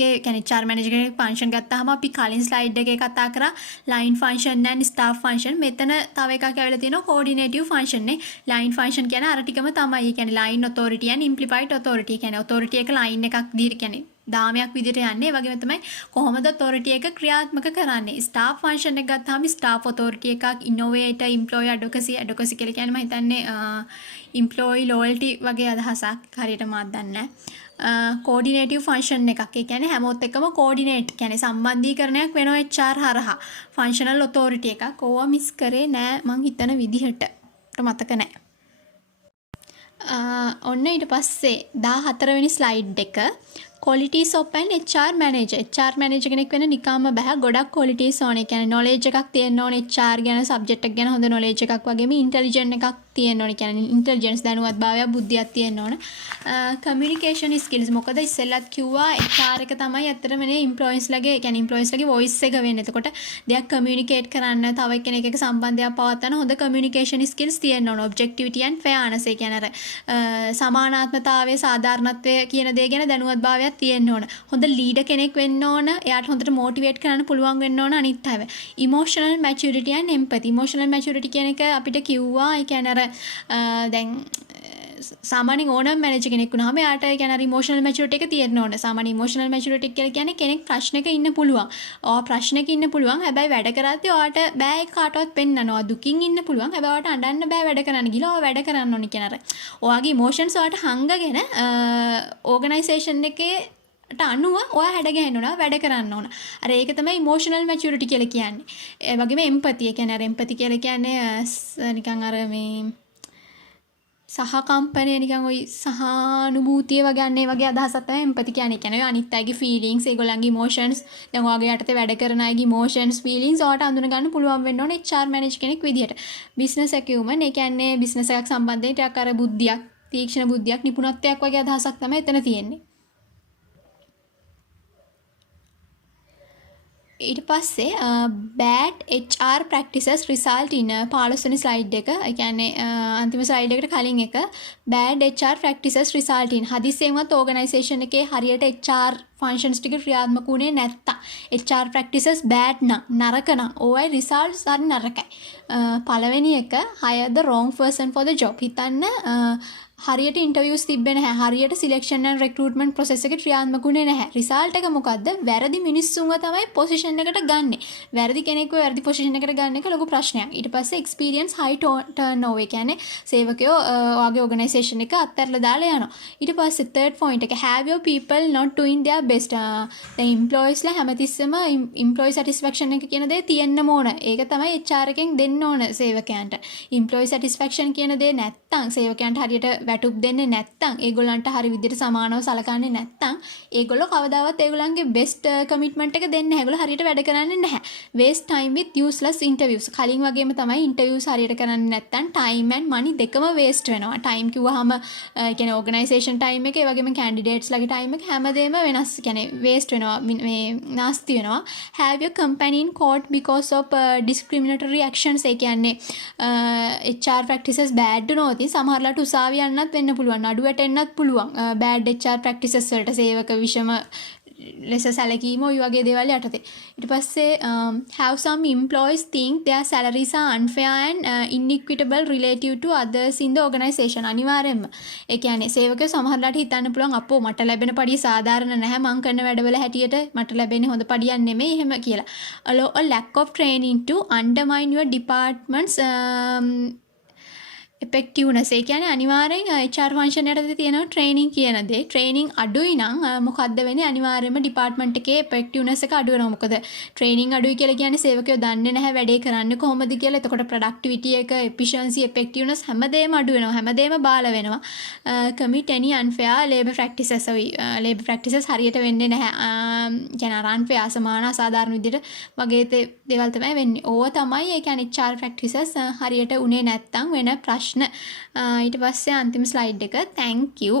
ගේ කියන්නේ HR manager කෙනෙක් function ගත්තාම අපි කලින් ස්ලයිඩ් එකේ කතා කරා line function and staff function මෙතන තව එකක් ඇවිල්ලා තියෙනවා coordinative function නේ line function කියන්නේ අර ටිකම තමයි කියන්නේ line authority and implied authority කියන්නේ authority එක line එකක් දීලා කියන්නේ දාමයක් විදිහට යන්නේ. ඒ වගේම තමයි කොහොමද authority එක ක්‍රියාත්මක කරන්නේ. staff function එක ගත්තාම staff authority එකක්, innovator, employee advocacy කියලා කියන්නේ මම හිතන්නේ employee loyalty වගේ අදහසක්. හරියට මාත් දන්නේ නැහැ. coordinative function එකක්. ඒ කියන්නේ හැමෝත් එක්කම coordinate කියන්නේ සම්බන්ධීකරණයක් වෙනවා HR හරහා. functional authority එකක්. ඕවා මිස් කරේ නෑ මං හිතන විදිහට. මතක නෑ. ඔන්න ඊට පස්සේ 14 වෙනි ස්ලයිඩ් එක qualities of an HR manager. HR manager කෙනෙක් වෙන්න නිකම්ම බෑ. ගොඩක් qualities ඕනේ. කියන්නේ knowledge එකක් තියෙන්න ඕනේ HR ගැන, subject එක ගැන හොඳ knowledge එකක් වගේම intelligent එකක් තියෙන්න ඕනේ. කියන්නේ intelligence දැනුවත්භාවයක්, බුද්ධියක් තියෙන්න ඕන. communication skills මොකද ඉස්සෙල්ලත් කිව්වා HR එක තමයි ඇත්තටම මේ employees ලගේ, කියන්නේ employees ලගේ voice එක වෙන්නේ. එතකොට දෙයක් communicate කරන්න, තව කෙනෙක් එක්ක සම්බන්ධයක් පවත්වන්න හොඳ communication skills තියෙන්න ඕන. objectivity and fairness. ඒ කියන්නේ අර සමානාත්මතාවය, සාධාරණත්වය කියන දේ ගැන දැනුවත්භාවයක් තියෙන්න ඕන. හොඳ ලීඩර් කෙනෙක් වෙන්න ඕන. එයාට හොඳට මොටිවේට් කරන්න පුළුවන් වෙන්න ඕන අනිත් අයව. emotional maturity and empathy. emotional maturity කියන එක අපිට කිව්වා. ඒ කියන්නේ අර දැන් සාමාන්‍යයෙන් ඕනම මැනේජර් කෙනෙක් වුණාම එයාට ඒ කියන්නේ අර emotional maturity එක තියෙන්න ඕන. සාමාන්‍ය emotional maturity කියලා කියන්නේ කෙනෙක් ප්‍රශ්නක ඉන්න පුළුවන්. ප්‍රශ්නක ඉන්න පුළුවන්. හැබැයි වැඩ කරද්දී ඔයාට බෑ ඒක කාටවත් පෙන්නනවා. දුකින් ඉන්න පුළුවන්. හැබැයි ඔයාට අඬන්න බෑ වැඩ කරන්න ගිහලා ඔයා වැඩ කරන්න ඕනි කියන අර. ඔයාගේ emotions ඔයාට හංගගෙන organisation එකේ අනුව ඔයා හැඩ ගහන්න ඕන වැඩ කරන්න ඕන. අර ඒක තමයි emotional maturity කියලා කියන්නේ. ඒ වගේම empathy. ඒ කියන්නේ අර empathy කියලා කියන්නේ නිකන් අර මේ සහකම්පනය නිකන් ওই සහානුභූතිය වගේ අන්නේ වගේ අදහසක් තමයි empathy කියන්නේ. කියන්නේ අනිත් අයගේ feelings, ඒගොල්ලන්ගේ emotions, දැන් ඔයාගේ යටතේ වැඩ කරන අයගේ emotions, feelings ඔයාට අඳුන ගන්න පුළුවන් වෙන්න ඕනේ HR manager කෙනෙක් විදියට. business acumen, ඒ කියන්නේ business එකක් සම්බන්ධයෙන් ටිකක් අර බුද්ධියක්, තීක්ෂණ බුද්ධියක්, නිපුණත්වයක් වගේ අදහසක් තමයි එතන තියෙන්නේ. ඊට පස්සේ bad HR practices result in 15 වෙනි ස්ලයිඩ් එක. ඒ කියන්නේ අන්තිම ස්ලයිඩ් එකට කලින් එක bad HR practices result in හදිස්සියෙන්වත් organisation එකේ හරියට HR functions ටික ක්‍රියාත්මක වුණේ නැත්තම් HR practices bad නම් නරක නම් OI results හරි නරකයි. පළවෙනි එක hire the wrong person for the job. හිතන්න හරියට ඉන්ටර්වියුස් තිබ්බේ නැහැ. හරියට සිලෙක්ෂන් and recruitment process එක ක්‍රියාත්මක වුණේ නැහැ. රිසල්ට් එක මොකද්ද? වැරදි මිනිස්සුන්ව තමයි පොසිෂන් එකට ගන්නෙ. වැරදි කෙනෙක්ව වැරදි පොසිෂන් එකට ගන්න එක ලොකු ප්‍රශ්නයක්. ඊට පස්සේ experience high turnover කියන්නේ සේවකයෝ ඔයාගේ organisation එක අත්හැරලා දාලා යනවා. ඊට පස්සේ third point එක have your people not doing their best. දැන් employees ලා හැමතිස්සෙම employee satisfaction එක කියන දේ තියෙන්නම ඕන. ඒක තමයි HR එකෙන් දෙන්න ඕන සේවකයන්ට. employee satisfaction කියන දේ නැත්තම් සේවකයන්ට හරියට වැටුප් දෙන්නේ නැත්තම්, ඒගොල්ලන්ට හරි විදිහට සමානව සලකන්නේ නැත්තම්, ඒගොල්ලෝ කවදාවත් ඒගොල්ලන්ගේ best commitment එක දෙන්නේ නැහැ. ඒගොල්ලෝ හරියට වැඩ කරන්නේ නැහැ. waste time with useless interviews. කලින් වගේම තමයි interviews හරියට කරන්නේ නැත්තම් time and money දෙකම waste වෙනවා. time කිව්වහම කියන්නේ organisation time එක, ඒ වගේම candidates ලගේ time එක හැමදේම වෙනස්, කියන්නේ waste වෙනවා, මේ නාස්ති වෙනවා. have your company in court because of discriminatory actions. ඒ කියන්නේ HR practices bad නොවති සමහරලාට උසාවිය යන්නත් වෙන්න පුළුවන්, නඩුවට එන්නත් පුළුවන්. bad HR practices වලට සේවක විෂම ලෙස සැලකීම ඔය වගේ දේවල් යටතේ. ඊට පස්සේ have some employees think their salaries are unfair and inequitable relative to others in the organization. අනිවාර්යයෙන්ම ඒ කියන්නේ සේවකයෝ සමහරලාට හිතන්න පුළුවන් අපෝ මට ලැබෙන පඩිය සාධාරණ නැහැ, මං කරන වැඩවල හැටියට මට ලැබෙන්නේ හොඳ පඩියක් නෙමෙයි එහෙම කියලා. allow a lack of training to undermine your department's effectiveness. ඒ කියන්නේ අනිවාර්යෙන් HR function යටතේ තියෙන training කියන දේ. training අඩුයි නම් මොකද්ද වෙන්නේ? අනිවාර්යයෙන්ම department එකේ effectiveness එක අඩු වෙනවා. මොකද training අඩුයි කියලා කියන්නේ සේවකයෝ දන්නේ නැහැ වැඩේ කරන්නේ කොහොමද කියලා. එතකොට productivity එක, efficiency, effectiveness හැමදේම අඩු වෙනවා. හැමදේම බාල වෙනවා. commit any unfair labor practices. labor practices හරියට වෙන්නේ නැහැ. කියන්නේ unfair, අසමාන, අසාධාරණ විදිහට වගේ දේවල් තමයි වෙන්නේ. ඕවා තමයි ඒ කියන්නේ HR practices හරියට උනේ නැත්තම් වෙන ප්‍රශ්න. ඊට පස්සේ අන්තිම ස්ලයිඩ් එක thank you.